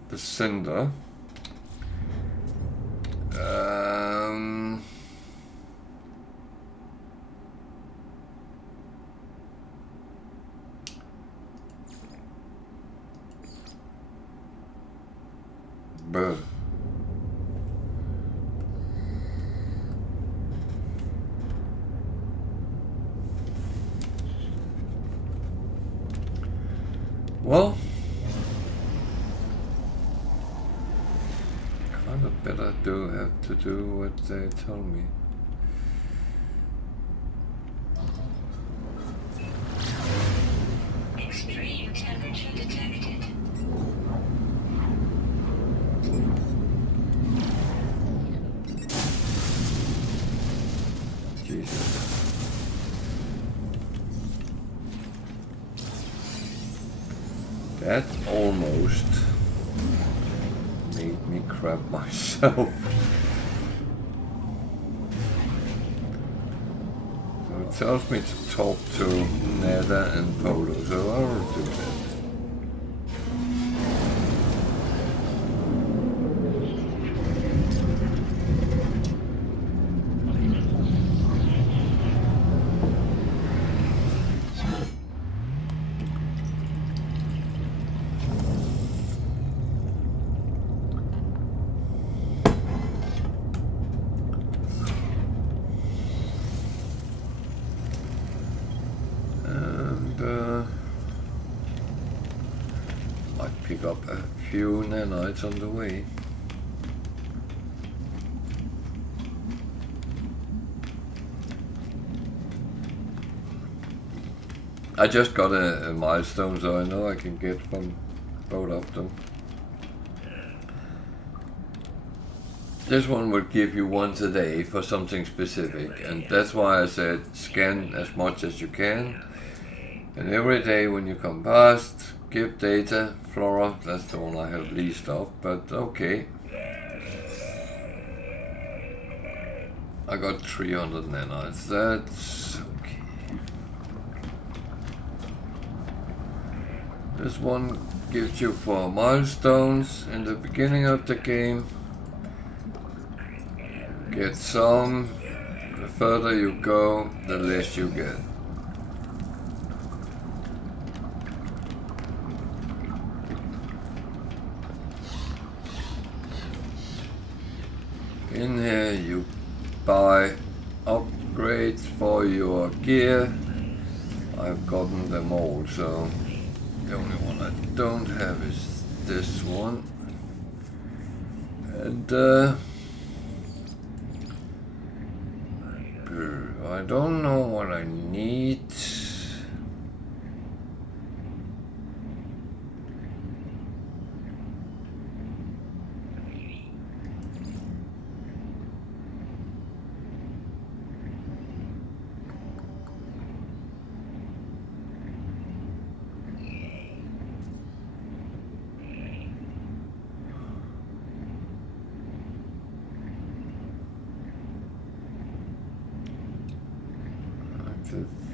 the center. But well, kind of better have to do what they tell me. Extreme temperature detected. Jesus. That almost made me crap myself. So it tells me to talk to Nada and Polo, so I'll do that. Pick up a few nanites on the way. I just got a milestone, so I know I can get from both of them. This one will give you once a day for something specific, and that's why I said scan as much as you can. And every day when you come past, give data, Flora, that's the one I have least of, but okay. I got 300 nanites, that's okay. This one gives you 4 milestones in the beginning of the game. Get some, further you go, the less you get. In here you buy upgrades for your gear. I've gotten them all, so the only one I don't have is this one. And I don't know what I need.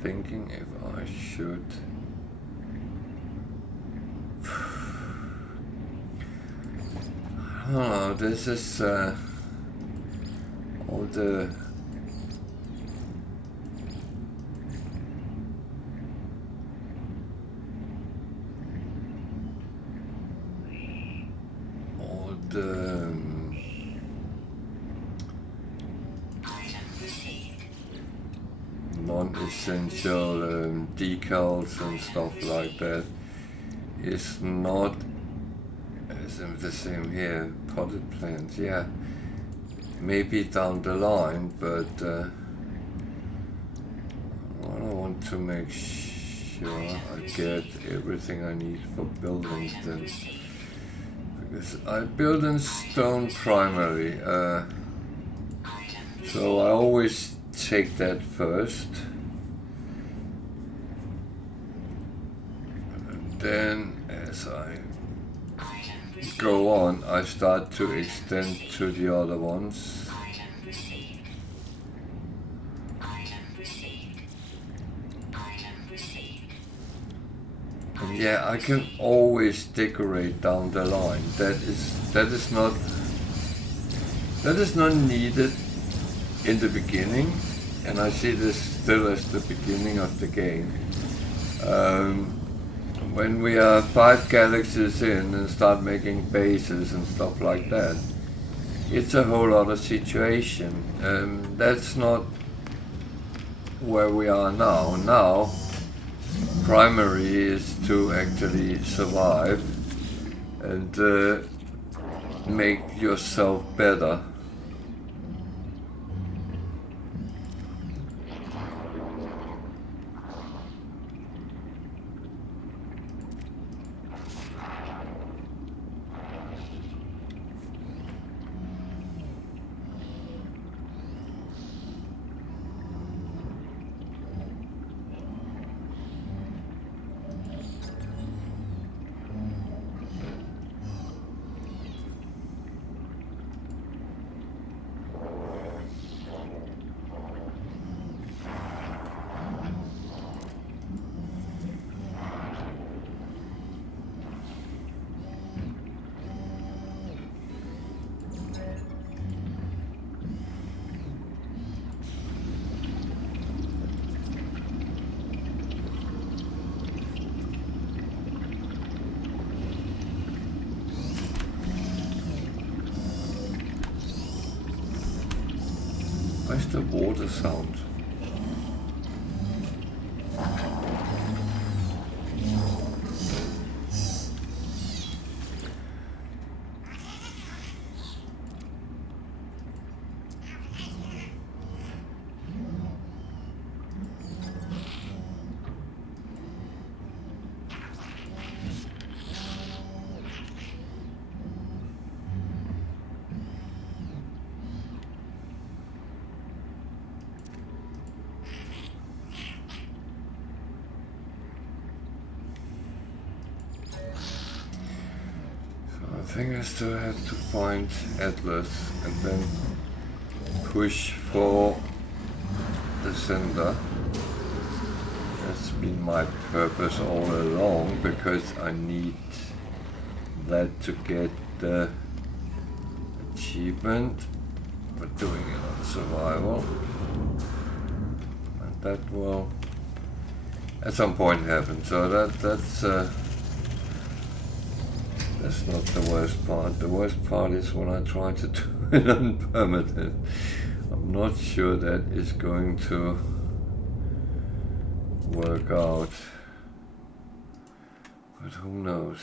Thinking if I should. I don't know, this is all the non-essential decals and stuff like that is not the same here. Potted plants, yeah, maybe down the line, but I want to make sure I get everything I need for buildings then, because I build in stone primarily, so I always take that first, and then as I go on I start to extend to the other ones. And yeah, I can always decorate down the line. That is not needed in the beginning, and I see this still as the beginning of the game. When we are 5 galaxies in and start making bases and stuff like that, it's a whole other situation. That's not where we are now. Now, primary is to actually survive and make yourself better. Where's the water sound? I think I still have to find Atlas and then push for the center. That's been my purpose all along, because I need that to get the achievement. but doing it on survival. And that will at some point happen. So that's not the worst part. The worst part is when I try to do it on permanent. I'm not sure that is going to work out, but who knows?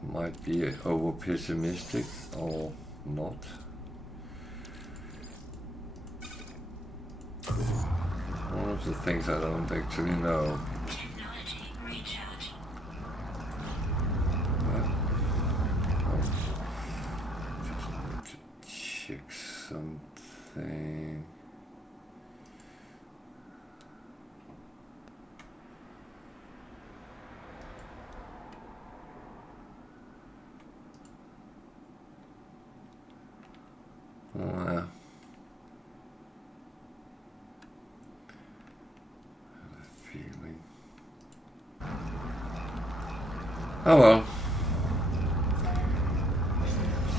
I might be over pessimistic or not. One of the things I don't actually know. Technology recharge. Just need to check something. Feeling. Oh well.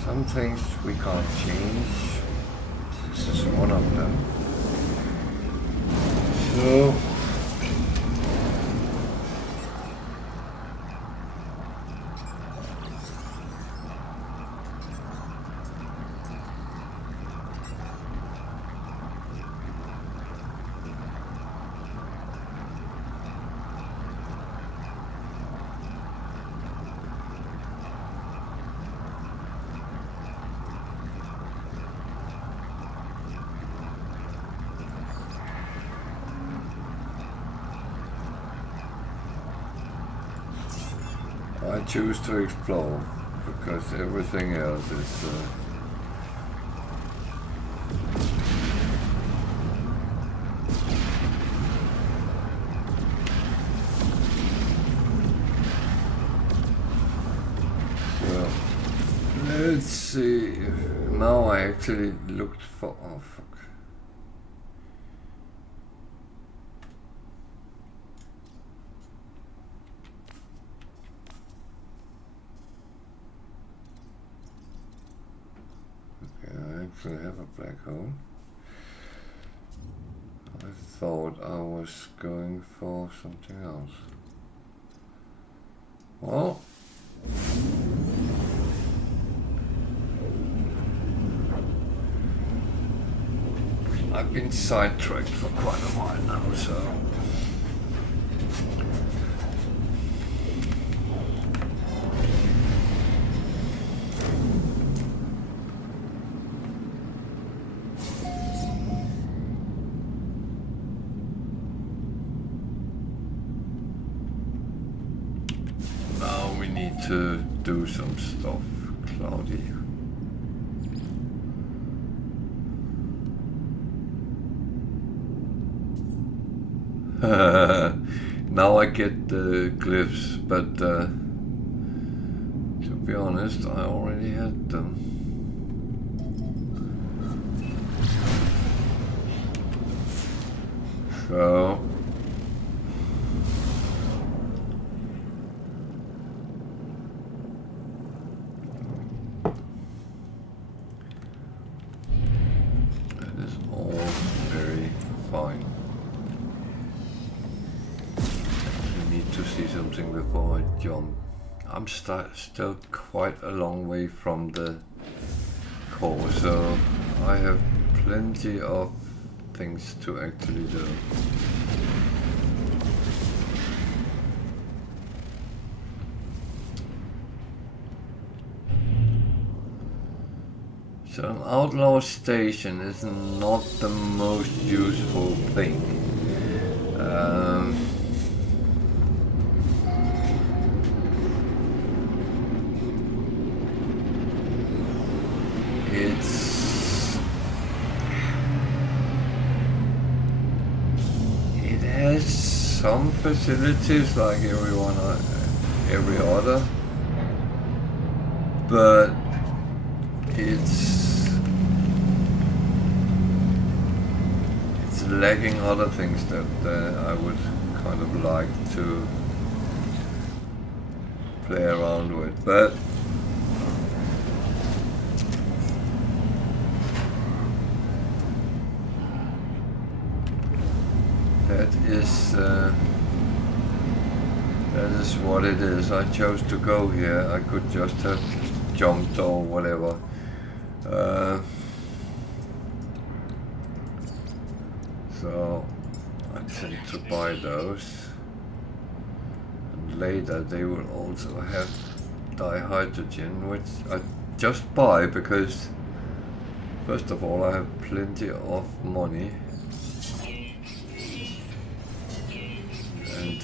Some things we can't change. This is one of them. So I choose to explore because everything else is so let's see. Now I actually looked for fuck. I have a black hole. I thought I was going for something else. Well, I've been sidetracked for quite a while now, so to do some stuff, Cloudy. Now I get the glyphs, but to be honest, I already had them. So before I jump. I'm still quite a long way from the core, so I have plenty of things to actually do. So an outlaw station is not the most useful thing. It has some facilities like every other, but it's lacking other things that I would kind of like to play around with. But That is what it is. I chose to go here. I could just have jumped or whatever. So I tend to buy those. And later they will also have dihydrogen, which I just buy because first of all I have plenty of money. And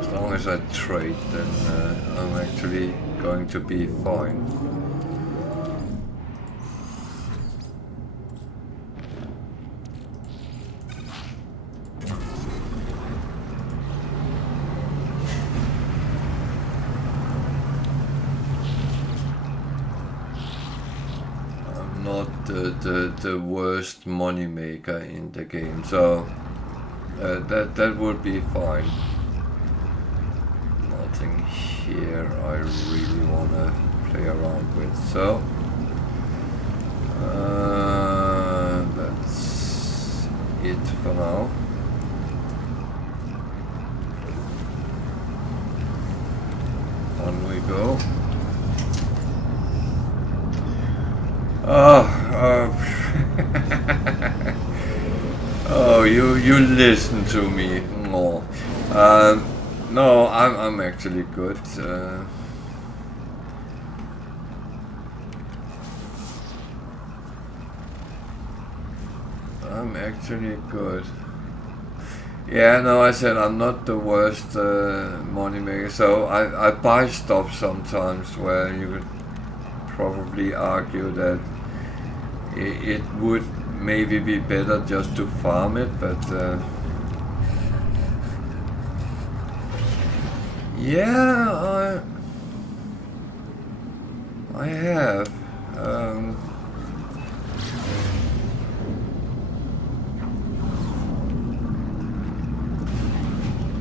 as long as I trade, then I'm actually going to be fine. I'm not the worst money maker in the game, so that would be fine. Nothing here I really wanna play around with, so that's it for now. On we go. Oh, you listen to me more. No, I'm actually good. I'm actually good. Yeah, no, I said I'm not the worst money maker. So I buy stuff sometimes where you could probably argue that it would maybe be better just to farm it, but yeah, I have.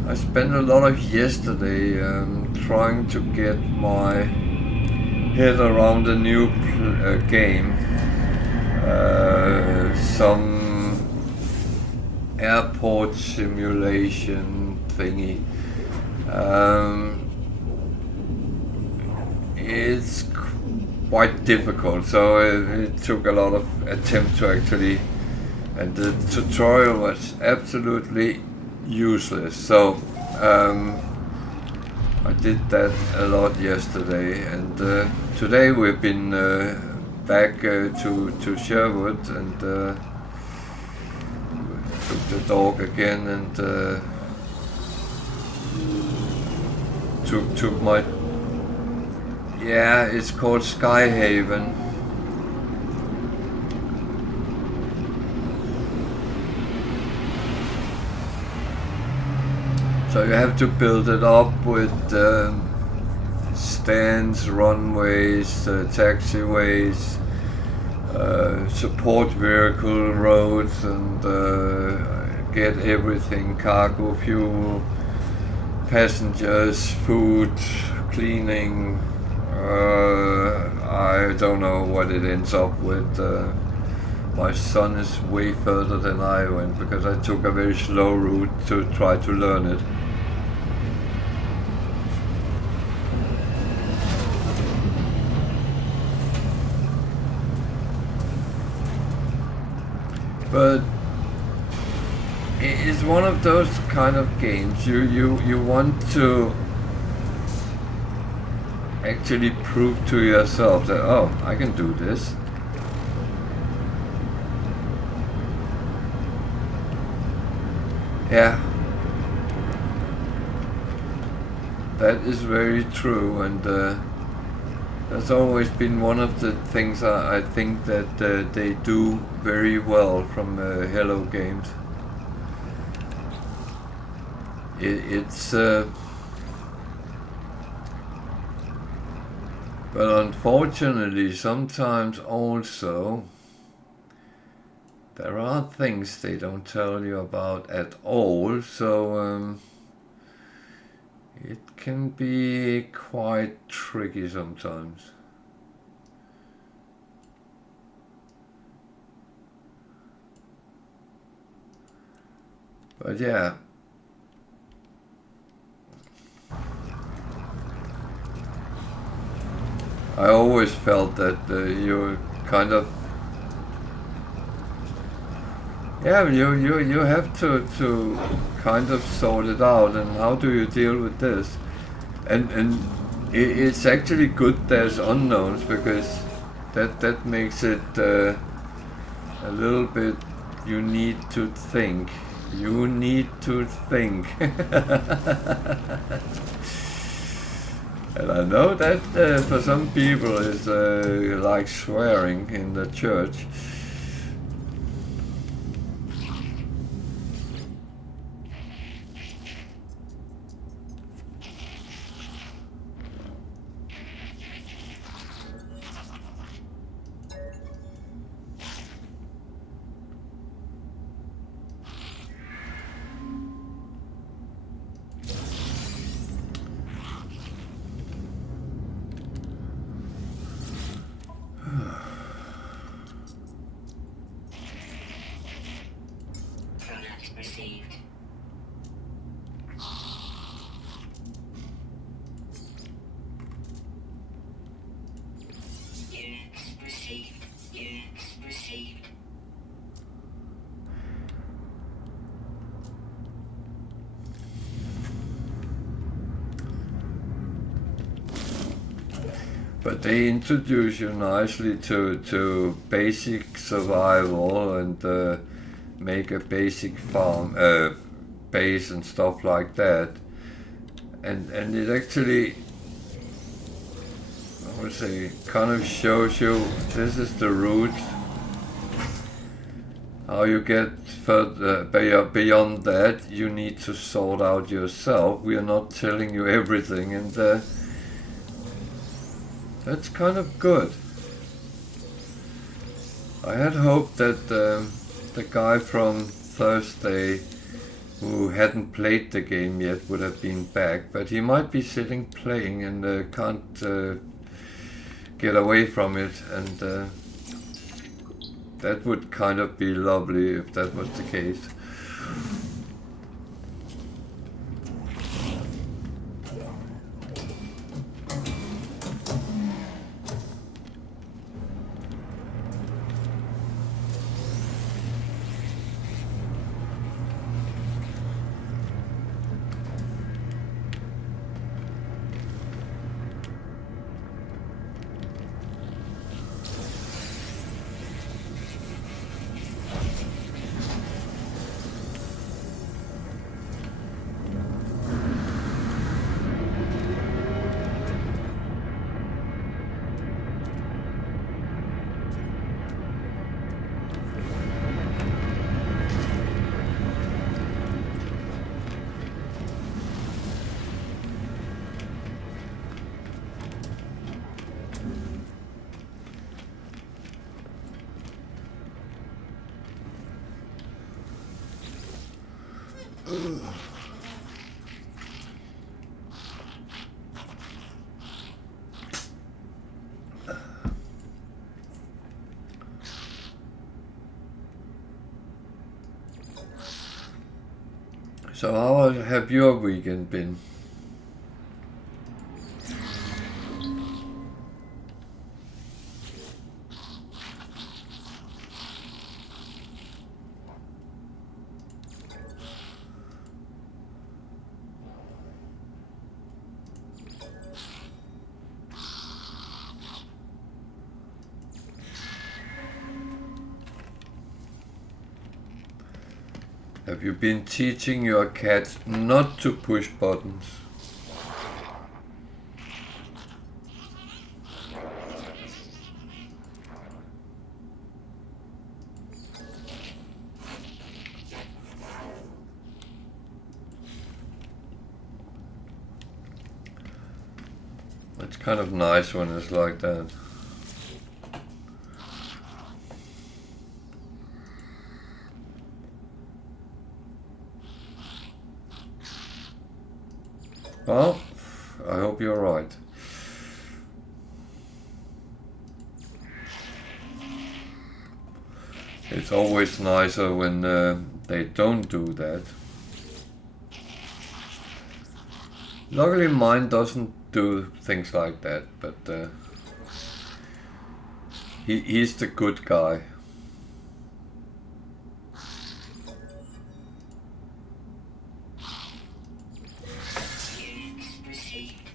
I spent a lot of yesterday trying to get my head around a new game. Some airport simulation thingy. It's quite difficult, so it took a lot of attempt to actually, and the tutorial was absolutely useless. So I did that a lot yesterday, and today we've been back to Sherwood and took the dog again and took my, yeah, it's called Skyhaven. So you have to build it up with stands, runways, taxiways, support vehicle roads, and get everything: cargo, fuel, passengers, food, cleaning. I don't know what it ends up with. My son is way further than I went because I took a very slow route to try to learn it. But it's one of those kind of games you want to actually prove to yourself that, oh, I can do this. Yeah, that is very true, and that's always been one of the things I think that they do very well from Hello Games. It's but unfortunately sometimes also there are things they don't tell you about at all, so it can be quite tricky sometimes. But yeah. I always felt that you kind of, yeah, you have to kind of sort it out, and how do you deal with this? And it's actually good there's unknowns, because that makes it a little bit, you need to think. You need to think. And I know that for some people it's like swearing in the church. Product received. Units received. Units received. But they introduce you nicely to basic survival, and make a basic farm base and stuff like that. And it actually, I would say, kind of shows you this is the route. How you get further beyond that, you need to sort out yourself. We are not telling you everything, and that's kind of good. I had hoped that the guy from Thursday, who hadn't played the game yet, would have been back, but he might be sitting playing and can't get away from it, and that would kind of be lovely if that was the case. So how have your weekend been? Have you been teaching your cat not to push buttons? It's kind of nice when it's like that. Well, I hope you're right. It's always nicer when they don't do that. Luckily mine doesn't do things like that, but he's the good guy. Units received.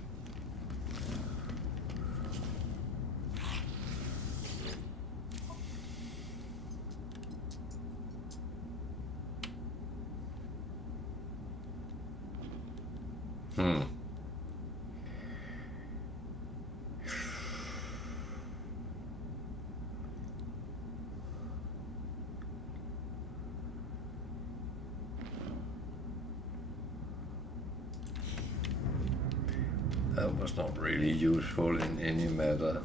That was not really useful in any matter.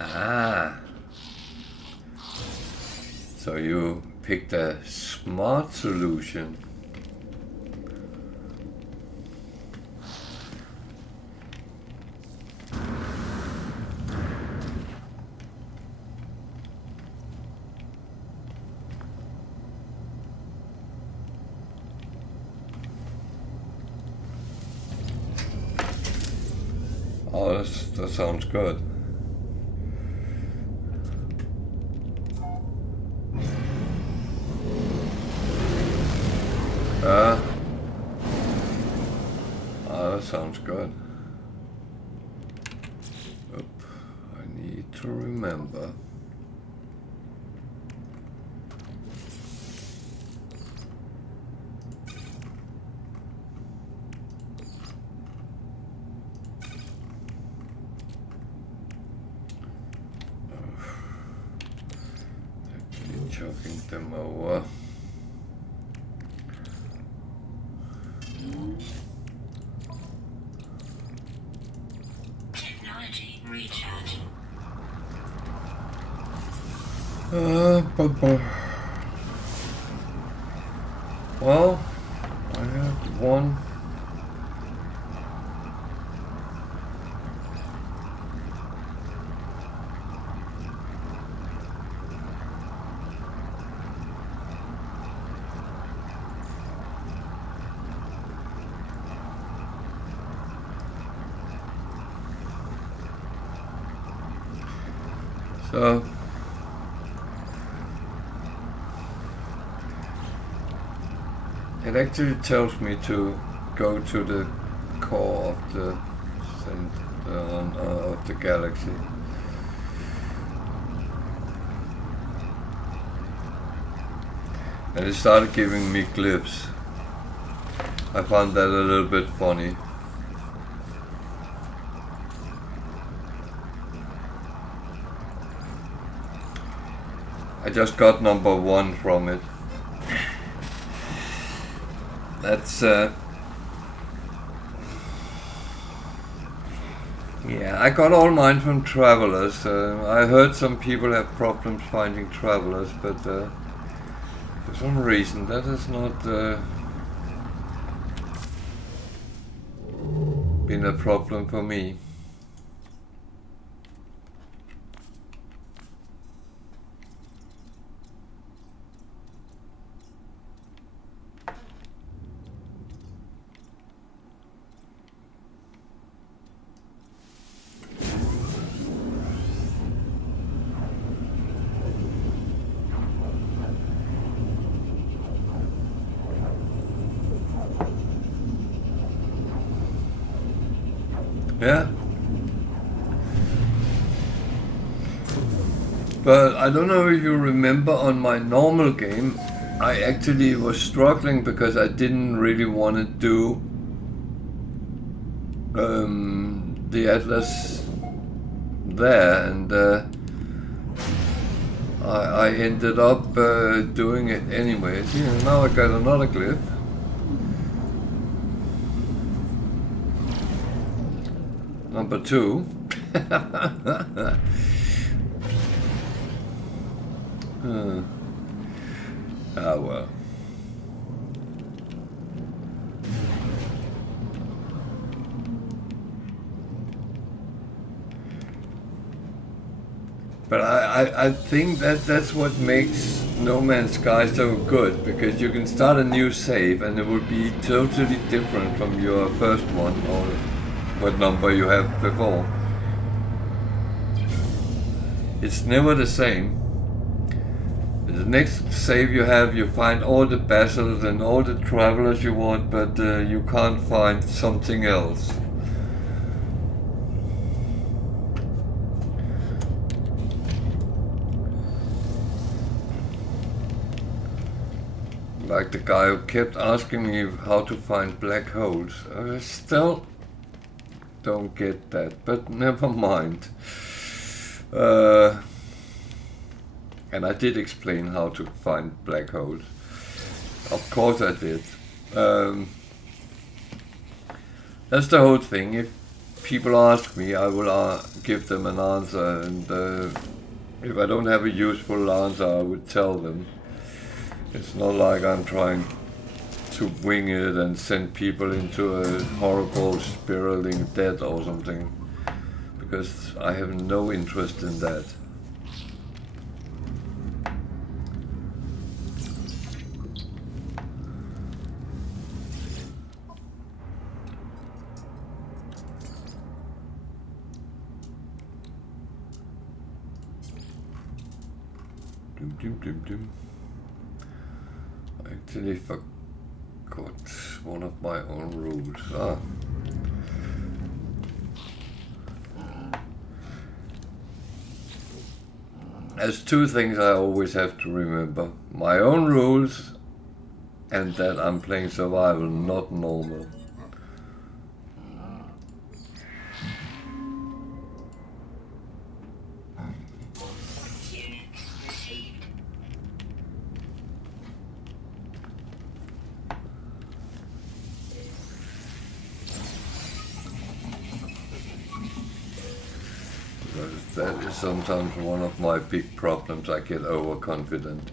Ah. So you picked a smart solution. Oh, that sounds good. That sounds good. Oop, I need to remember. Actually chucking them over. Technology recharge. Well, I have one. So it actually tells me to go to the core of the of the galaxy. And it started giving me clips. I found that a little bit funny. I just got number 1 from it. That's yeah, I got all mine from travelers. I heard some people have problems finding travelers, but for some reason that has not been a problem for me. Yeah. But I don't know if you remember on my normal game, I actually was struggling because I didn't really want to do the Atlas there, and I ended up doing it anyways. Yeah, now I got another clip. Number 2. Ah, well. But I think that's what makes No Man's Sky so good, because you can start a new save and it will be totally different from your first one or what number you have before. It's never the same. The next save you have, you find all the basils and all the travelers you want, but you can't find something else. Like the guy who kept asking me how to find black holes. I still don't get that, but never mind. And I did explain how to find black holes. Of course I did. That's the whole thing. If people ask me, I will give them an answer, and if I don't have a useful answer, I would tell them. It's not like I'm trying to wing it and send people into a horrible spiraling death or something, because I have no interest in that. I actually forgot one of my own rules. There's two things I always have to remember. My own rules and that I'm playing survival, not normal. Units received. Because that is sometimes one of my big problems. I get overconfident.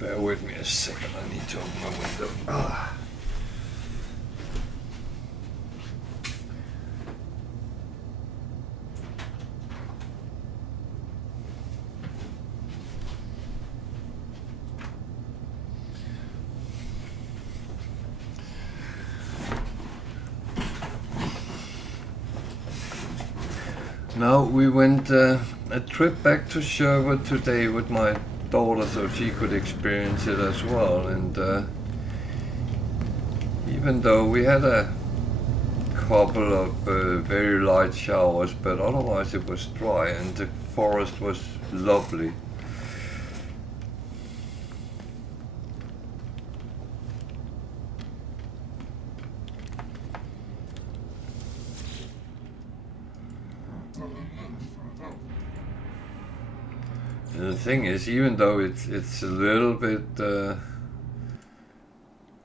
Bear with me a second, I need to open my window. Now we went a trip back to Sherwood today with my daughter so she could experience it as well, and even though we had a couple of very light showers, but otherwise it was dry and the forest was lovely. And the thing is, even though it's a little bit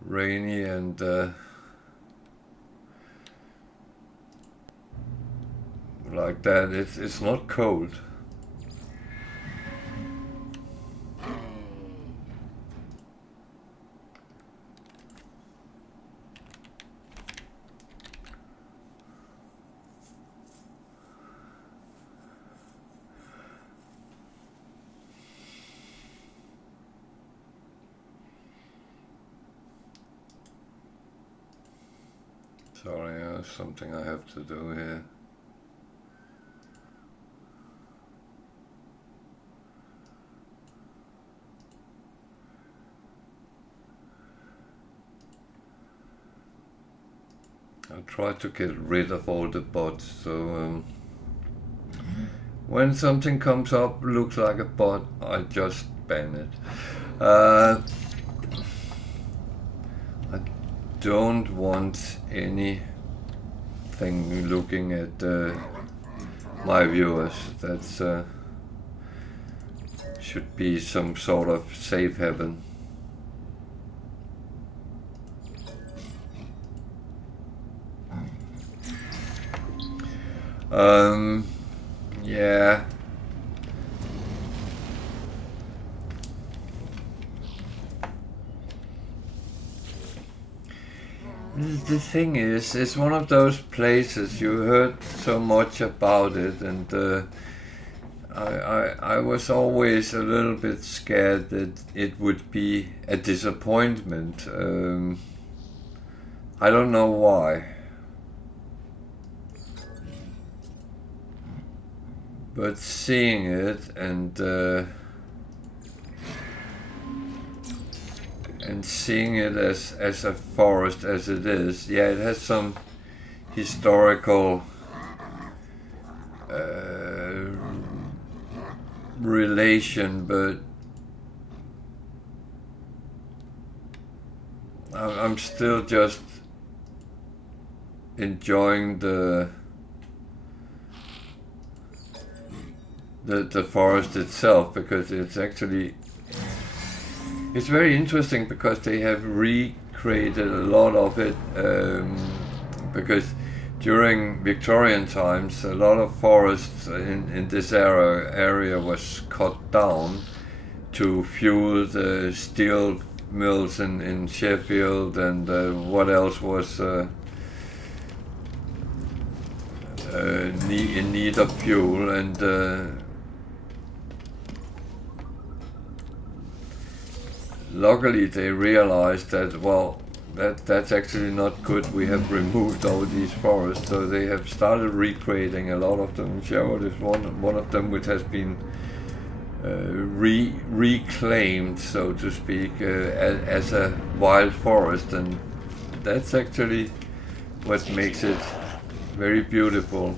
rainy and like that, it's not cold. Sorry, something I have to do here. I try to get rid of all the bots. So when something comes up, looks like a bot, I just ban it. I don't want anything looking at my viewers. That's should be some sort of safe haven. Yeah. The thing is, it's one of those places you heard so much about it, and I was always a little bit scared that it would be a disappointment. I don't know why. But seeing it and seeing it as a forest as it is, yeah, it has some historical relation, but I'm still just enjoying the forest itself, because it's very interesting, because they have recreated a lot of it, because during Victorian times a lot of forests in this area was cut down to fuel the steel mills in Sheffield, and what else was in need of fuel, and luckily they realized that, well, that's actually not good. We have removed all these forests, so they have started recreating a lot of them. Sherwood is one of them which has been reclaimed, so to speak, as a wild forest, and that's actually what makes it very beautiful.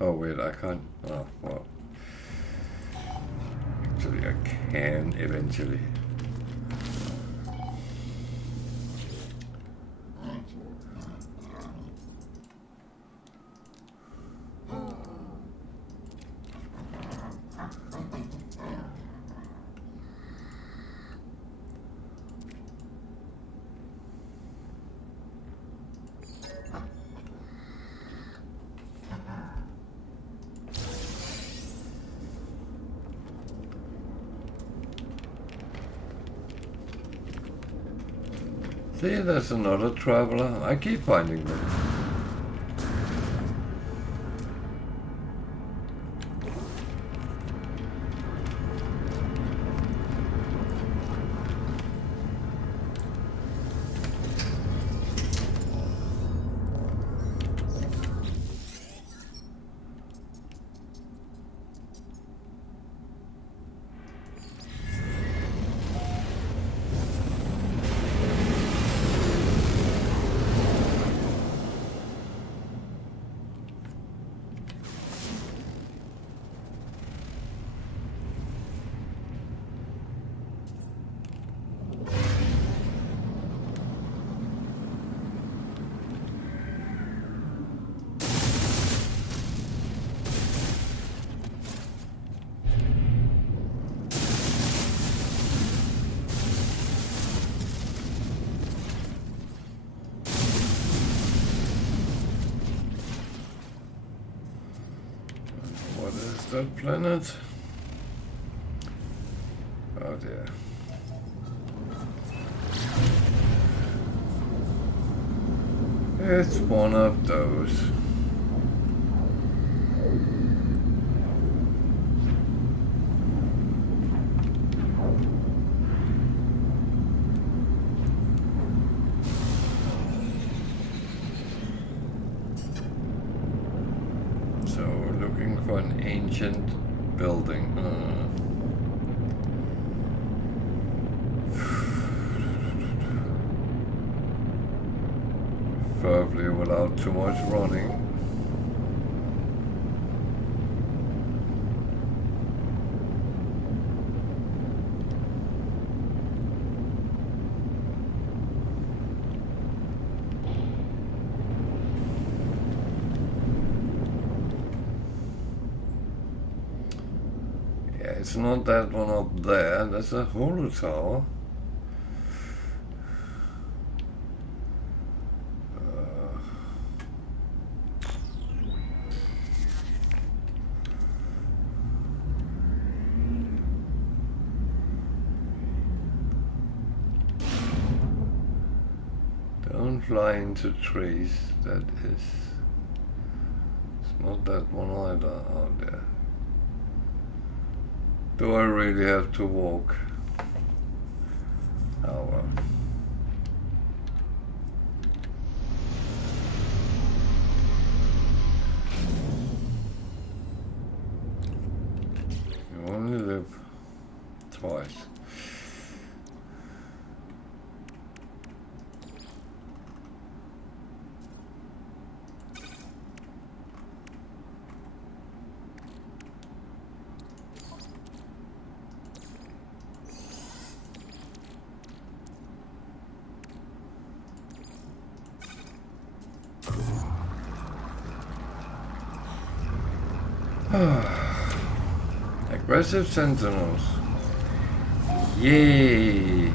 Oh wait, I can't. Oh well. Actually, I can eventually. See, there's another traveler. I keep finding them. That planet? Oh dear. It's one of those. ancient building. Preferably without too much running. It's not that one up there, that's a holo tower. Don't fly into trees, that is. It's not that one either out there. Do I really have to walk? Oh well. You only live twice. Aggressive sentinels. Yay!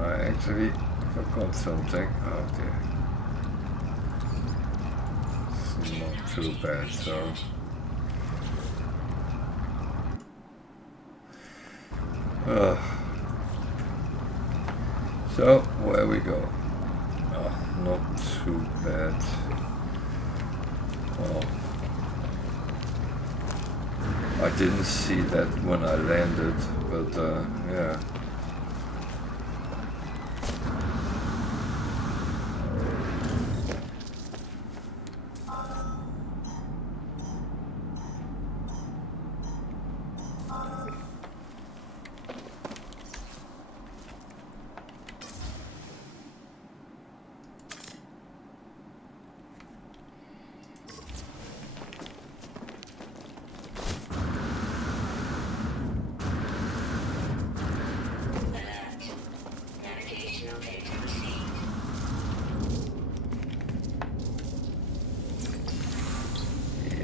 I actually forgot something. Okay. It's not too bad, so. So, where we go? Oh, not too bad. Oh. I didn't see that when I landed, but yeah.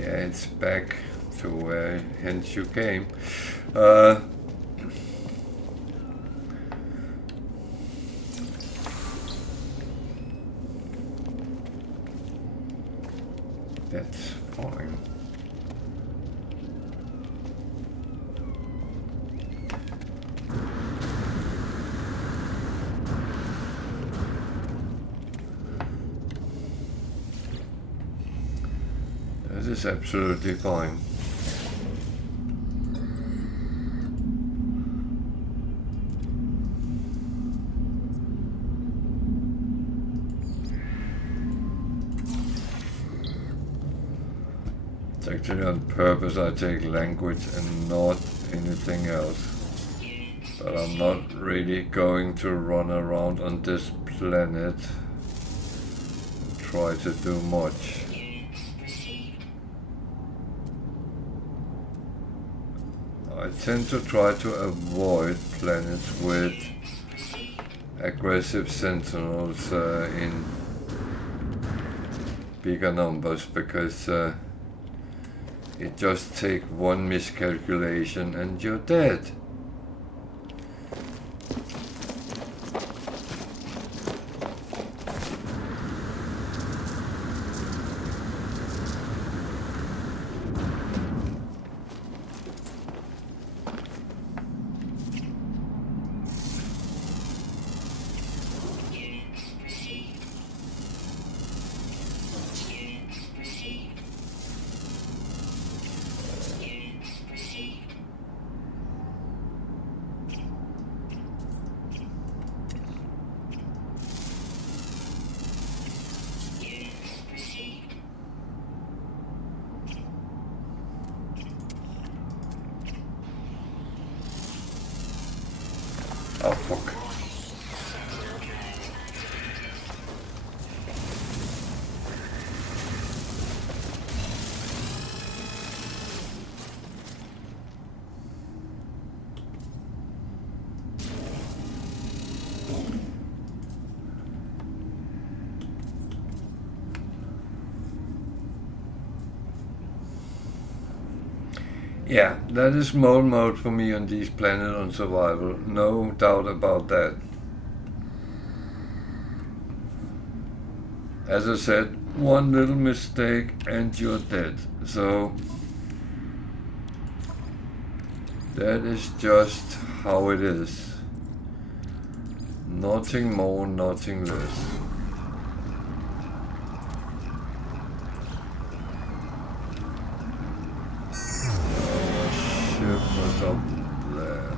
It's back to where hence you came. That's fine. This is absolutely fine. It's actually on purpose I take language and not anything else. But I'm not really going to run around on this planet and try to do much. I tend to try to avoid planets with aggressive sentinels in bigger numbers because it just takes one miscalculation and you're dead. Yeah, that is mode for me on these planets on survival. No doubt about that. As I said, one little mistake and you're dead. So that is just how it is. Nothing more, nothing less. Ship was up there.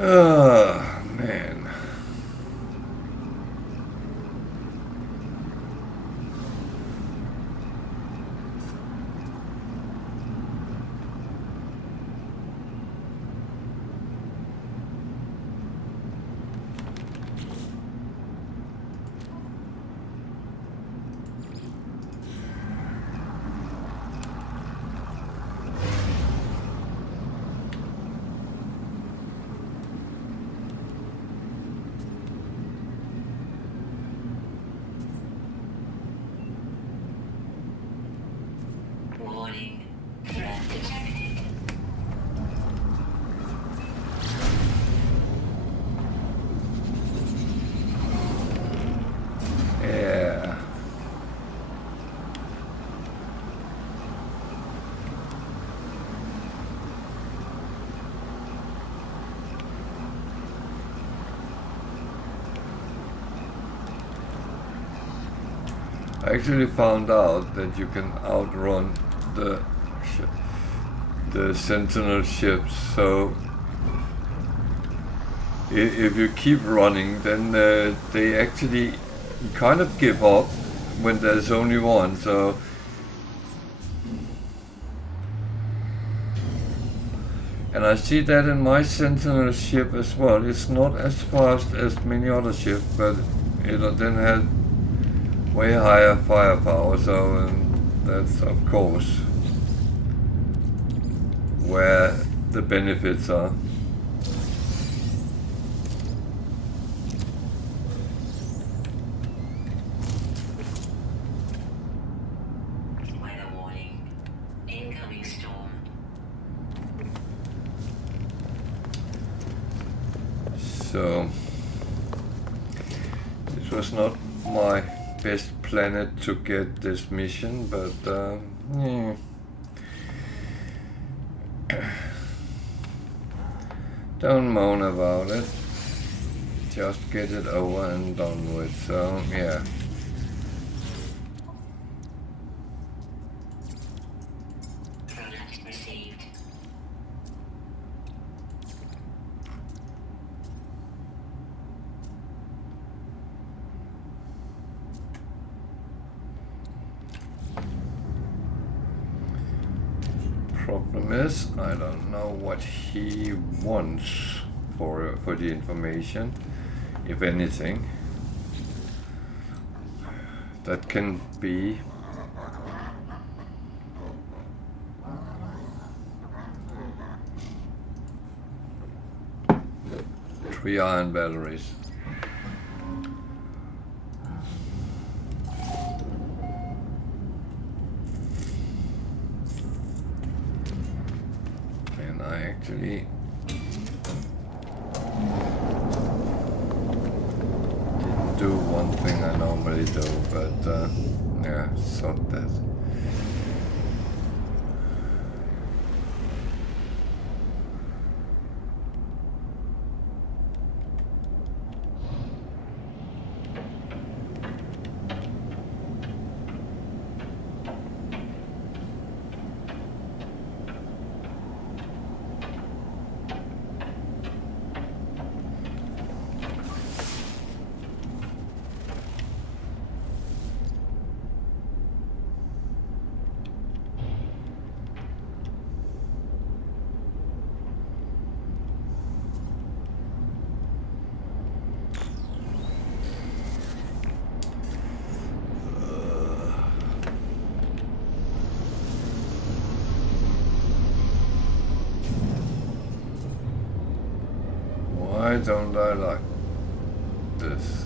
Oh, man. Warning. Threat detected. Yeah. I actually found out that you can outrun the Sentinel ships. So if you keep running, then they actually kind of give up when there's only one. So and I see that in my Sentinel ship as well. It's not as fast as many other ships, but it then has way higher firepower, so that's of course where the benefits are. Weather warning. Incoming storm. So this was not my best planet to get this mission, but yeah. Don't moan about it. Just get it over and done with. So yeah. Product received. Problem is, I don't know what he wants for the information, if anything. That can be three ion batteries. And I actually didn't do one thing I normally do, but yeah, sort that. Why don't I like this?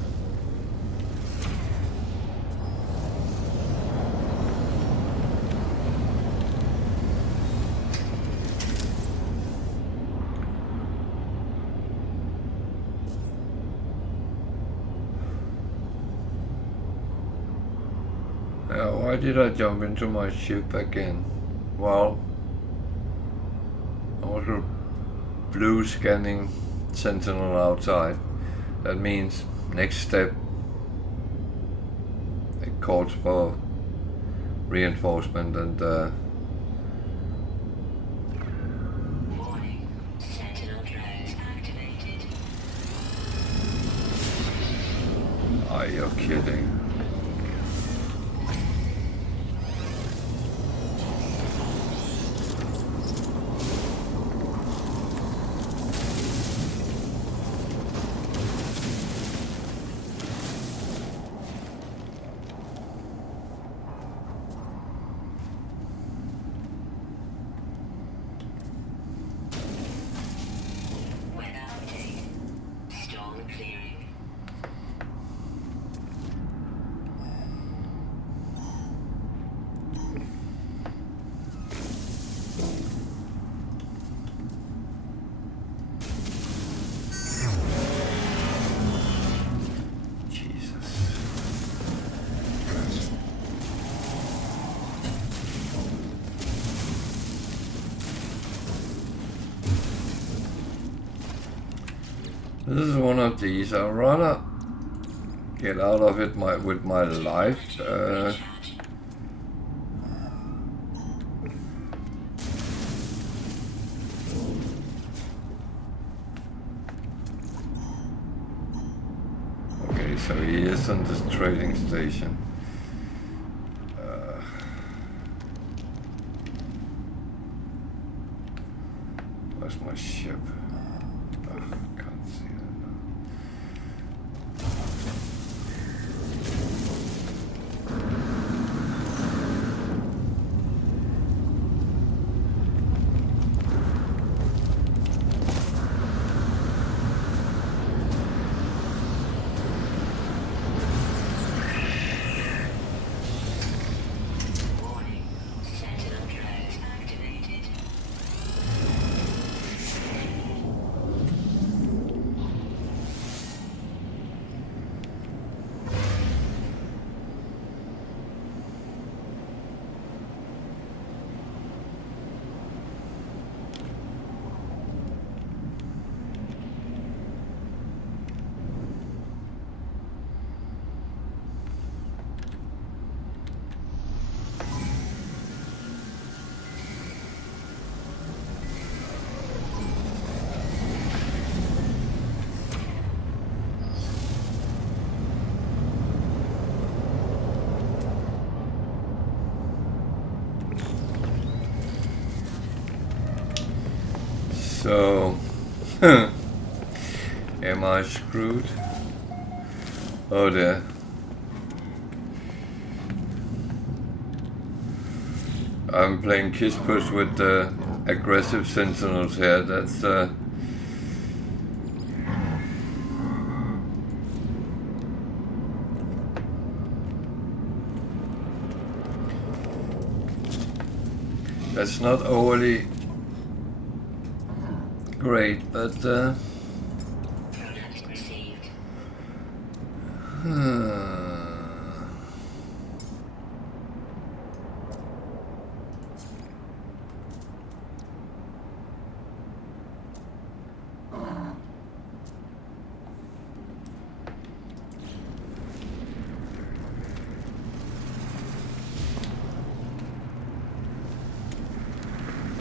Why did I jump into my ship again? Well, I was a blue scanning sentinel outside. That means next step, it calls for reinforcement and Warning. Sentinel drones activated. are you kidding? Weather update. Storm clearing. Jesus. This is one of these. I'd rather get out of it with my life. Recharge. Okay, so he is on this trading station. Where's my ship? Can't see it now. Warning. Sentinel drones activated. So, am I screwed? Oh dear. I'm playing kiss push with the aggressive sentinels here. That's not overly great, but Product received.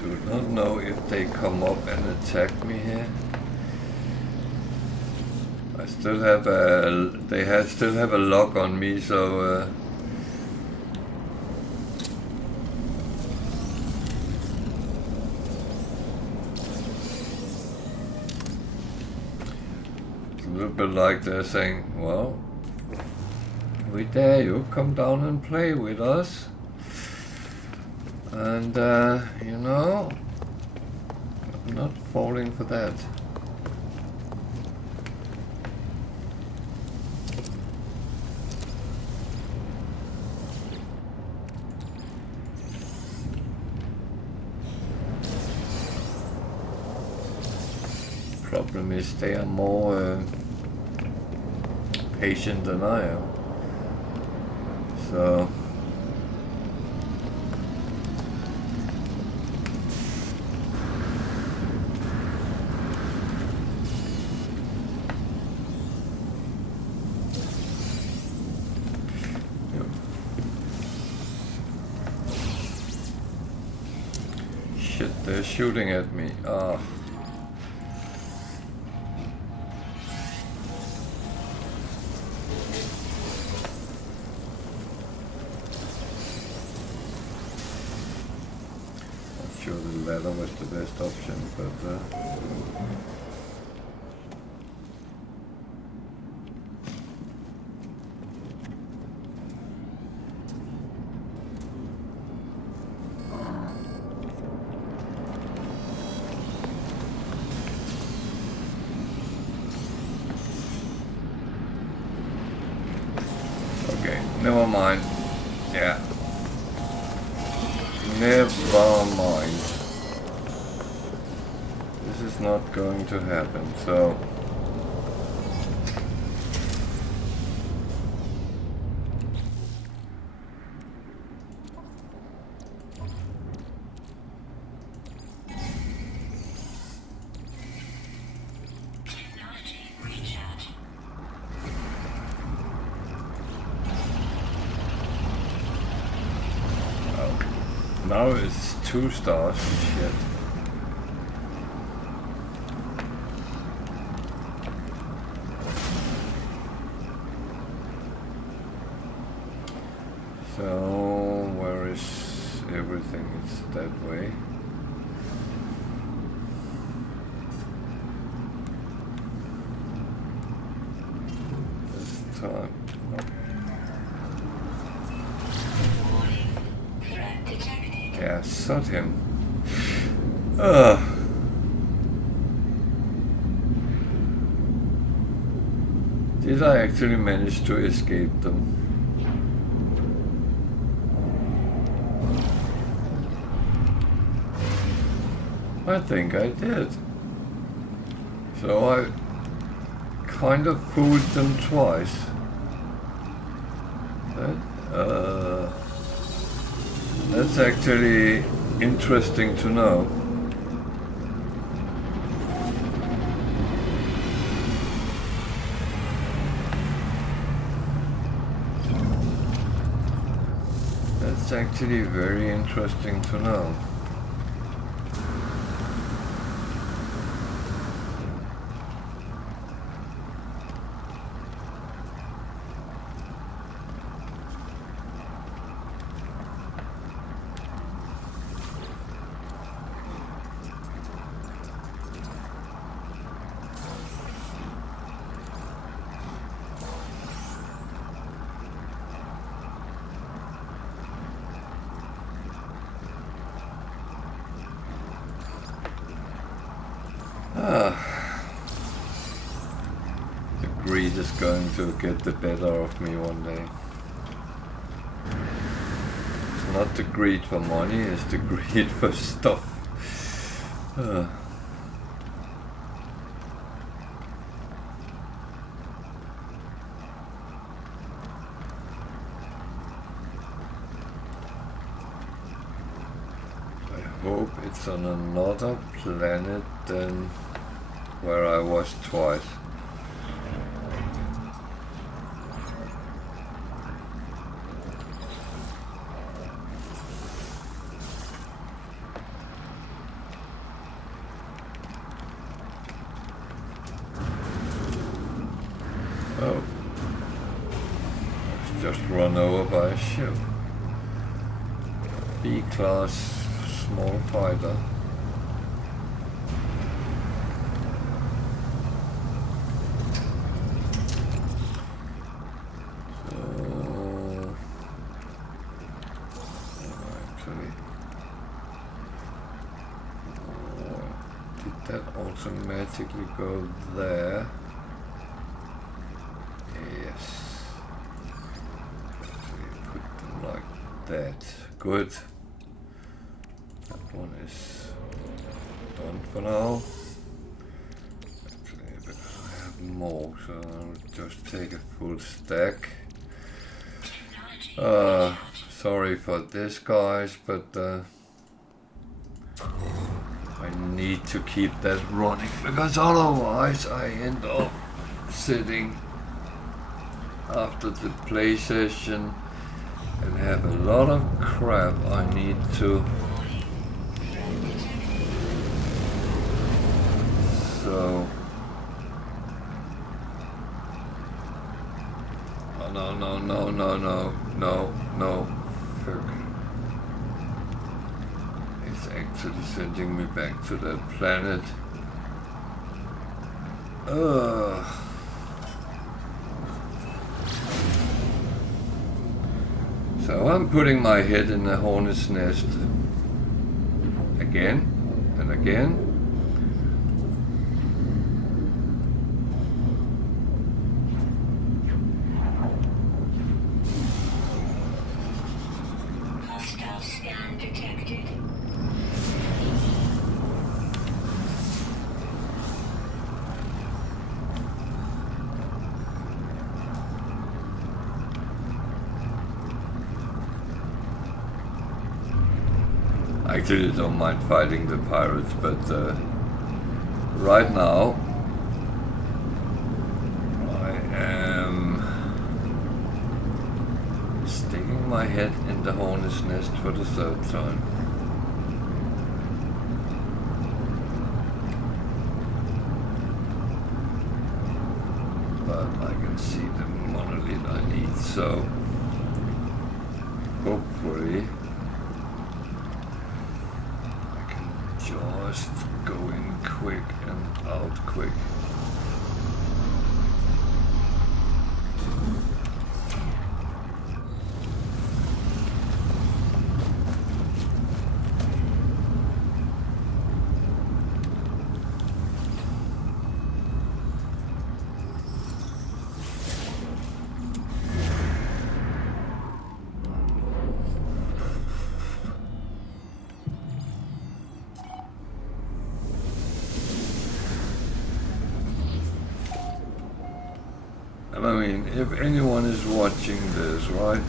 do not know if they come up and attack me here. I still have still have a lock on me, so it's a little bit like they're saying, well, we dare you, come down and play with us. And, you know, I'm not falling for that. Problem is they are more patient than I am. So shit, they're shooting at me. Ah. Sure, the ladder was the best option, but okay, never mind. Yeah. Never mind. This is not going to happen, so Technology recharge. now it's 2 stars. Shit. So where is everything? It's that way. This time. Threat detected. Yeah, sod him. Ugh. Did I actually manage to escape them? I think I did. So I kind of fooled them twice. That's actually interesting to know. That's actually very interesting to know. The greed is going to get the better of me one day. It's not the greed for money, it's the greed for stuff. I hope it's on another planet than where I was twice. Oh. I was just run over by a ship. B-class small fighter. That automatically go there. Yes. We put them like that. Good. That one is done for now. more, so I'll just take a full stack. Technology. Sorry for this, guys, but I need to keep that running because otherwise I end up sitting after the play session and have a lot of crap I need to. So no. Fuck. It's actually sending me back to that planet. So I'm putting my head in the hornet's nest again and again. Hostile scan detected. I actually don't mind fighting the pirates, but right now I am sticking my head in the hornet's nest for the third time. But I can see the monolith I need, so hopefully just go in quick and out quick. I mean, if anyone is watching this, right,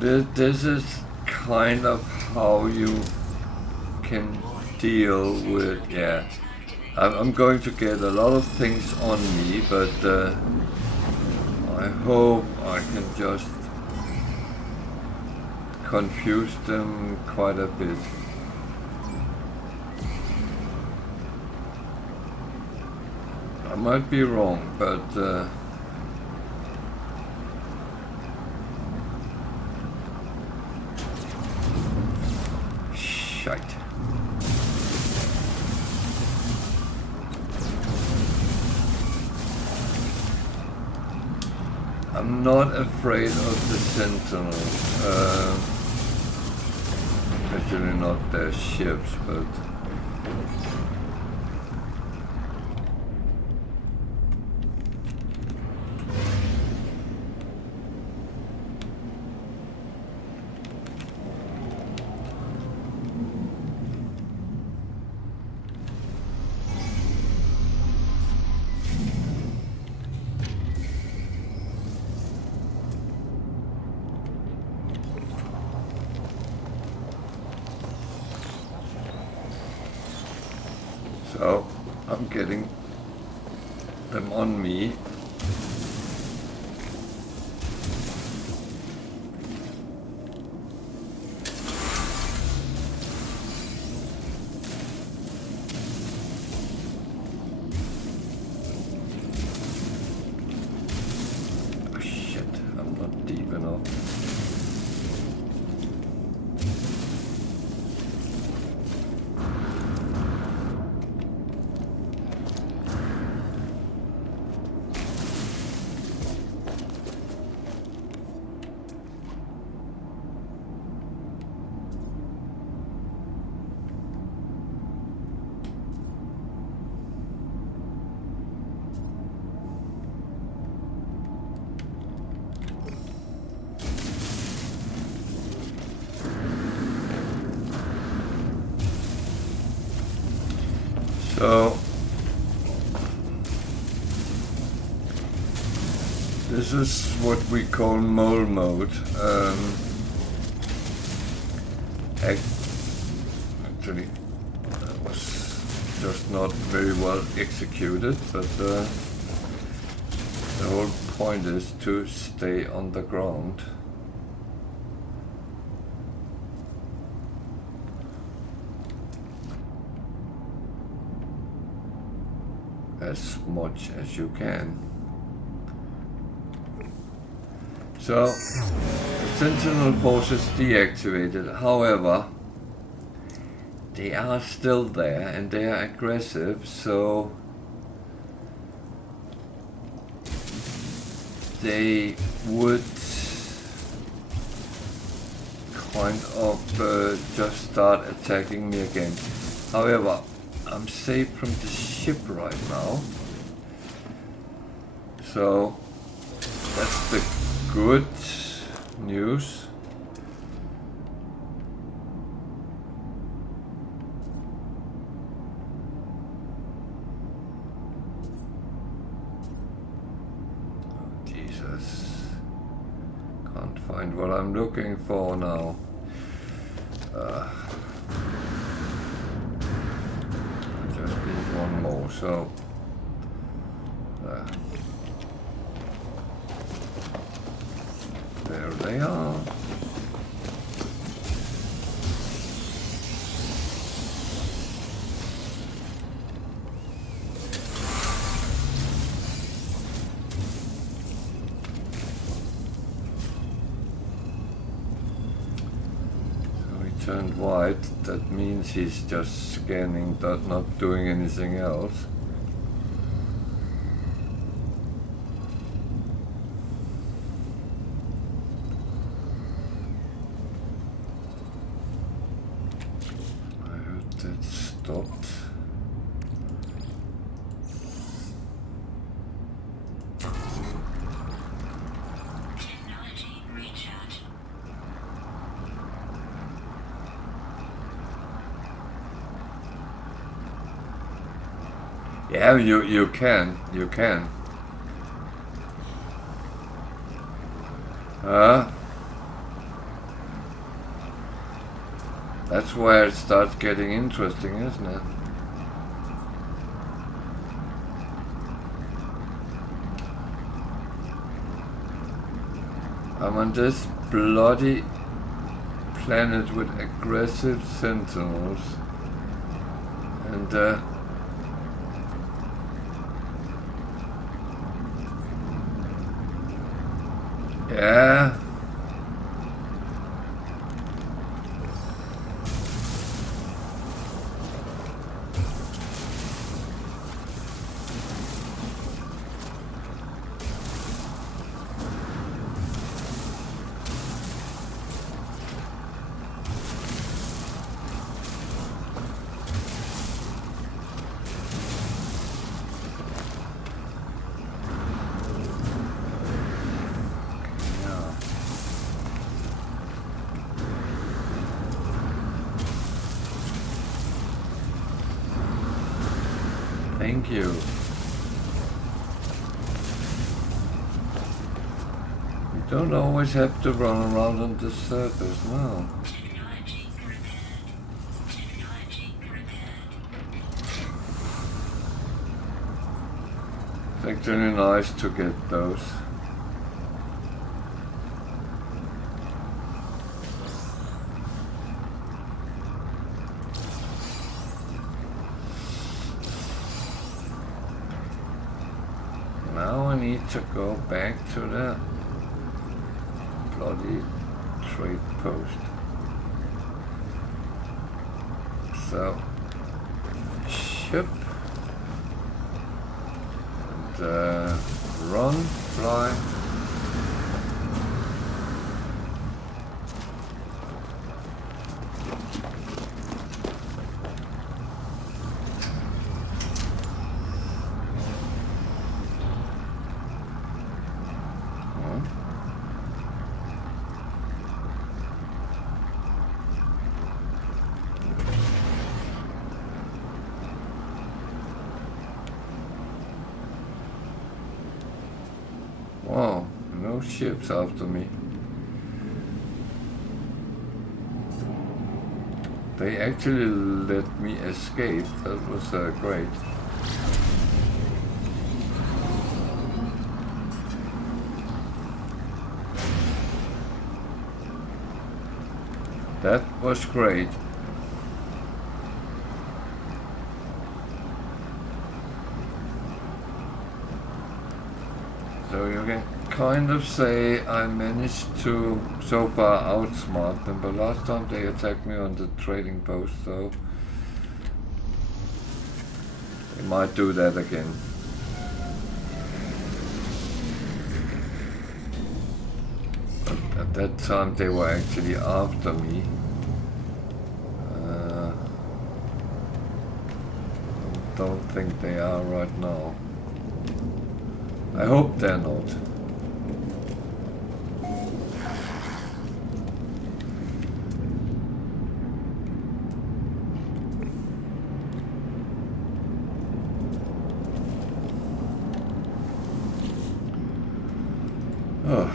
this is kind of how you can deal with, yeah, I'm going to get a lot of things on me, but I hope I can just confuse them quite a bit. I might be wrong, but shite. I'm not afraid of the Sentinels, especially not their ships, but so I'm getting them on me. Oh shit, I'm not deep enough. So This is what we call mole mode. Actually, that was just not very well executed, but the whole point is to stay on the ground. As much as you can. So, the sentinel force is deactivated. However, they are still there and they are aggressive, so they would kind of just start attacking me again. However, I'm safe from the ship right now, so that's the good news. Oh, Jesus, can't find what I'm looking for now. Just need one more, so there they are. Turned white, that means he's just scanning, not doing anything else. I heard that stopped. Technology recharge. Yeah, you can. That's where it starts getting interesting, isn't it? I'm on this bloody planet with aggressive sentinels, and yeah. Thank you. You don't always have to run around on the surface, no. Technology prepared. Technology prepared. It's actually nice to get those. Now I need to go back to the bloody trade post. So, ship, and run, fly. Whoa. ships after me. They actually let me escape. That was great. That was great. So you can kind of say I managed to so far outsmart them, but last time they attacked me on the trading post, so they might do that again. But at that time they were actually after me. Don't think they are right now. I hope they're not. Oh.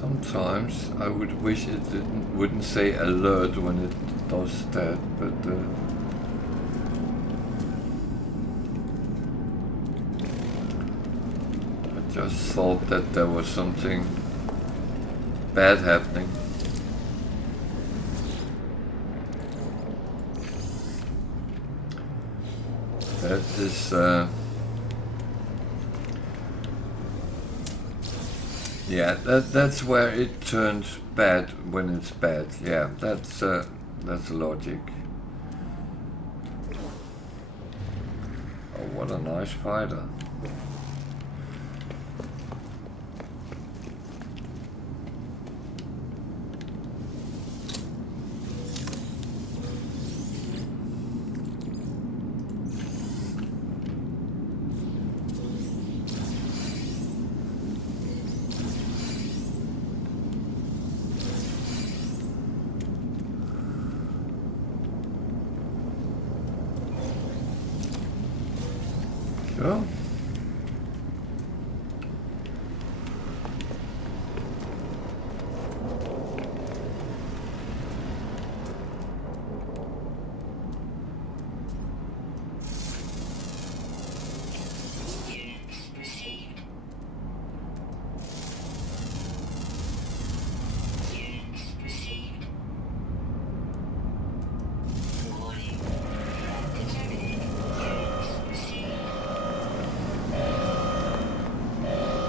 Sometimes I would wish it wouldn't say alert when it does that, but I just thought that there was something bad happening. That is yeah, that's where it turns bad when it's bad. Yeah, that's logic. Oh, what a nice fighter. Sure.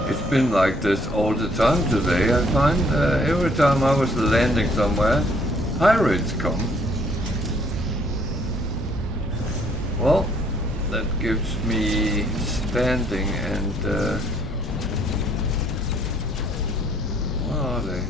It's been like this all the time today. I find every time I was landing somewhere, pirates come. Well, that gives me standing and where are they?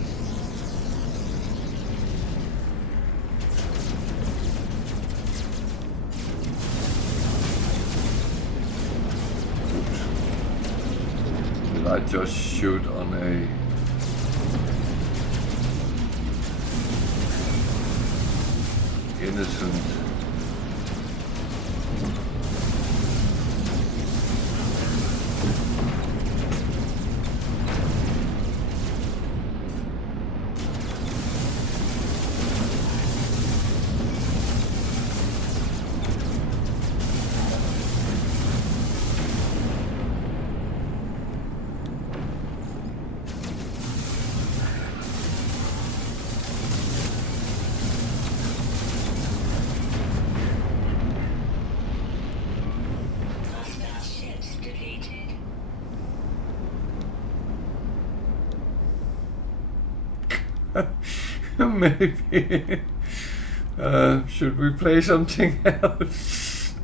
I just shoot on a innocent maybe Should we play something else?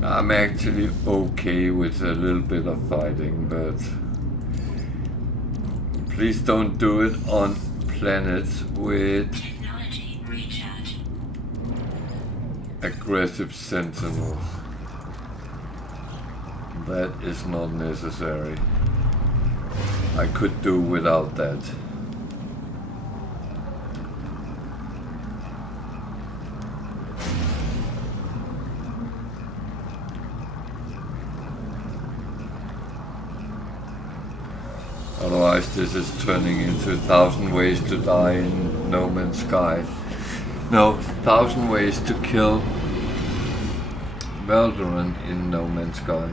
I'm actually okay with a little bit of fighting, but please don't do it on planets with Technology recharge. aggressive sentinels. That is not necessary. I could do without that. Otherwise this is turning into 1,000 ways to die in No Man's Sky. No, 1,000 ways to kill Valorant in No Man's Sky.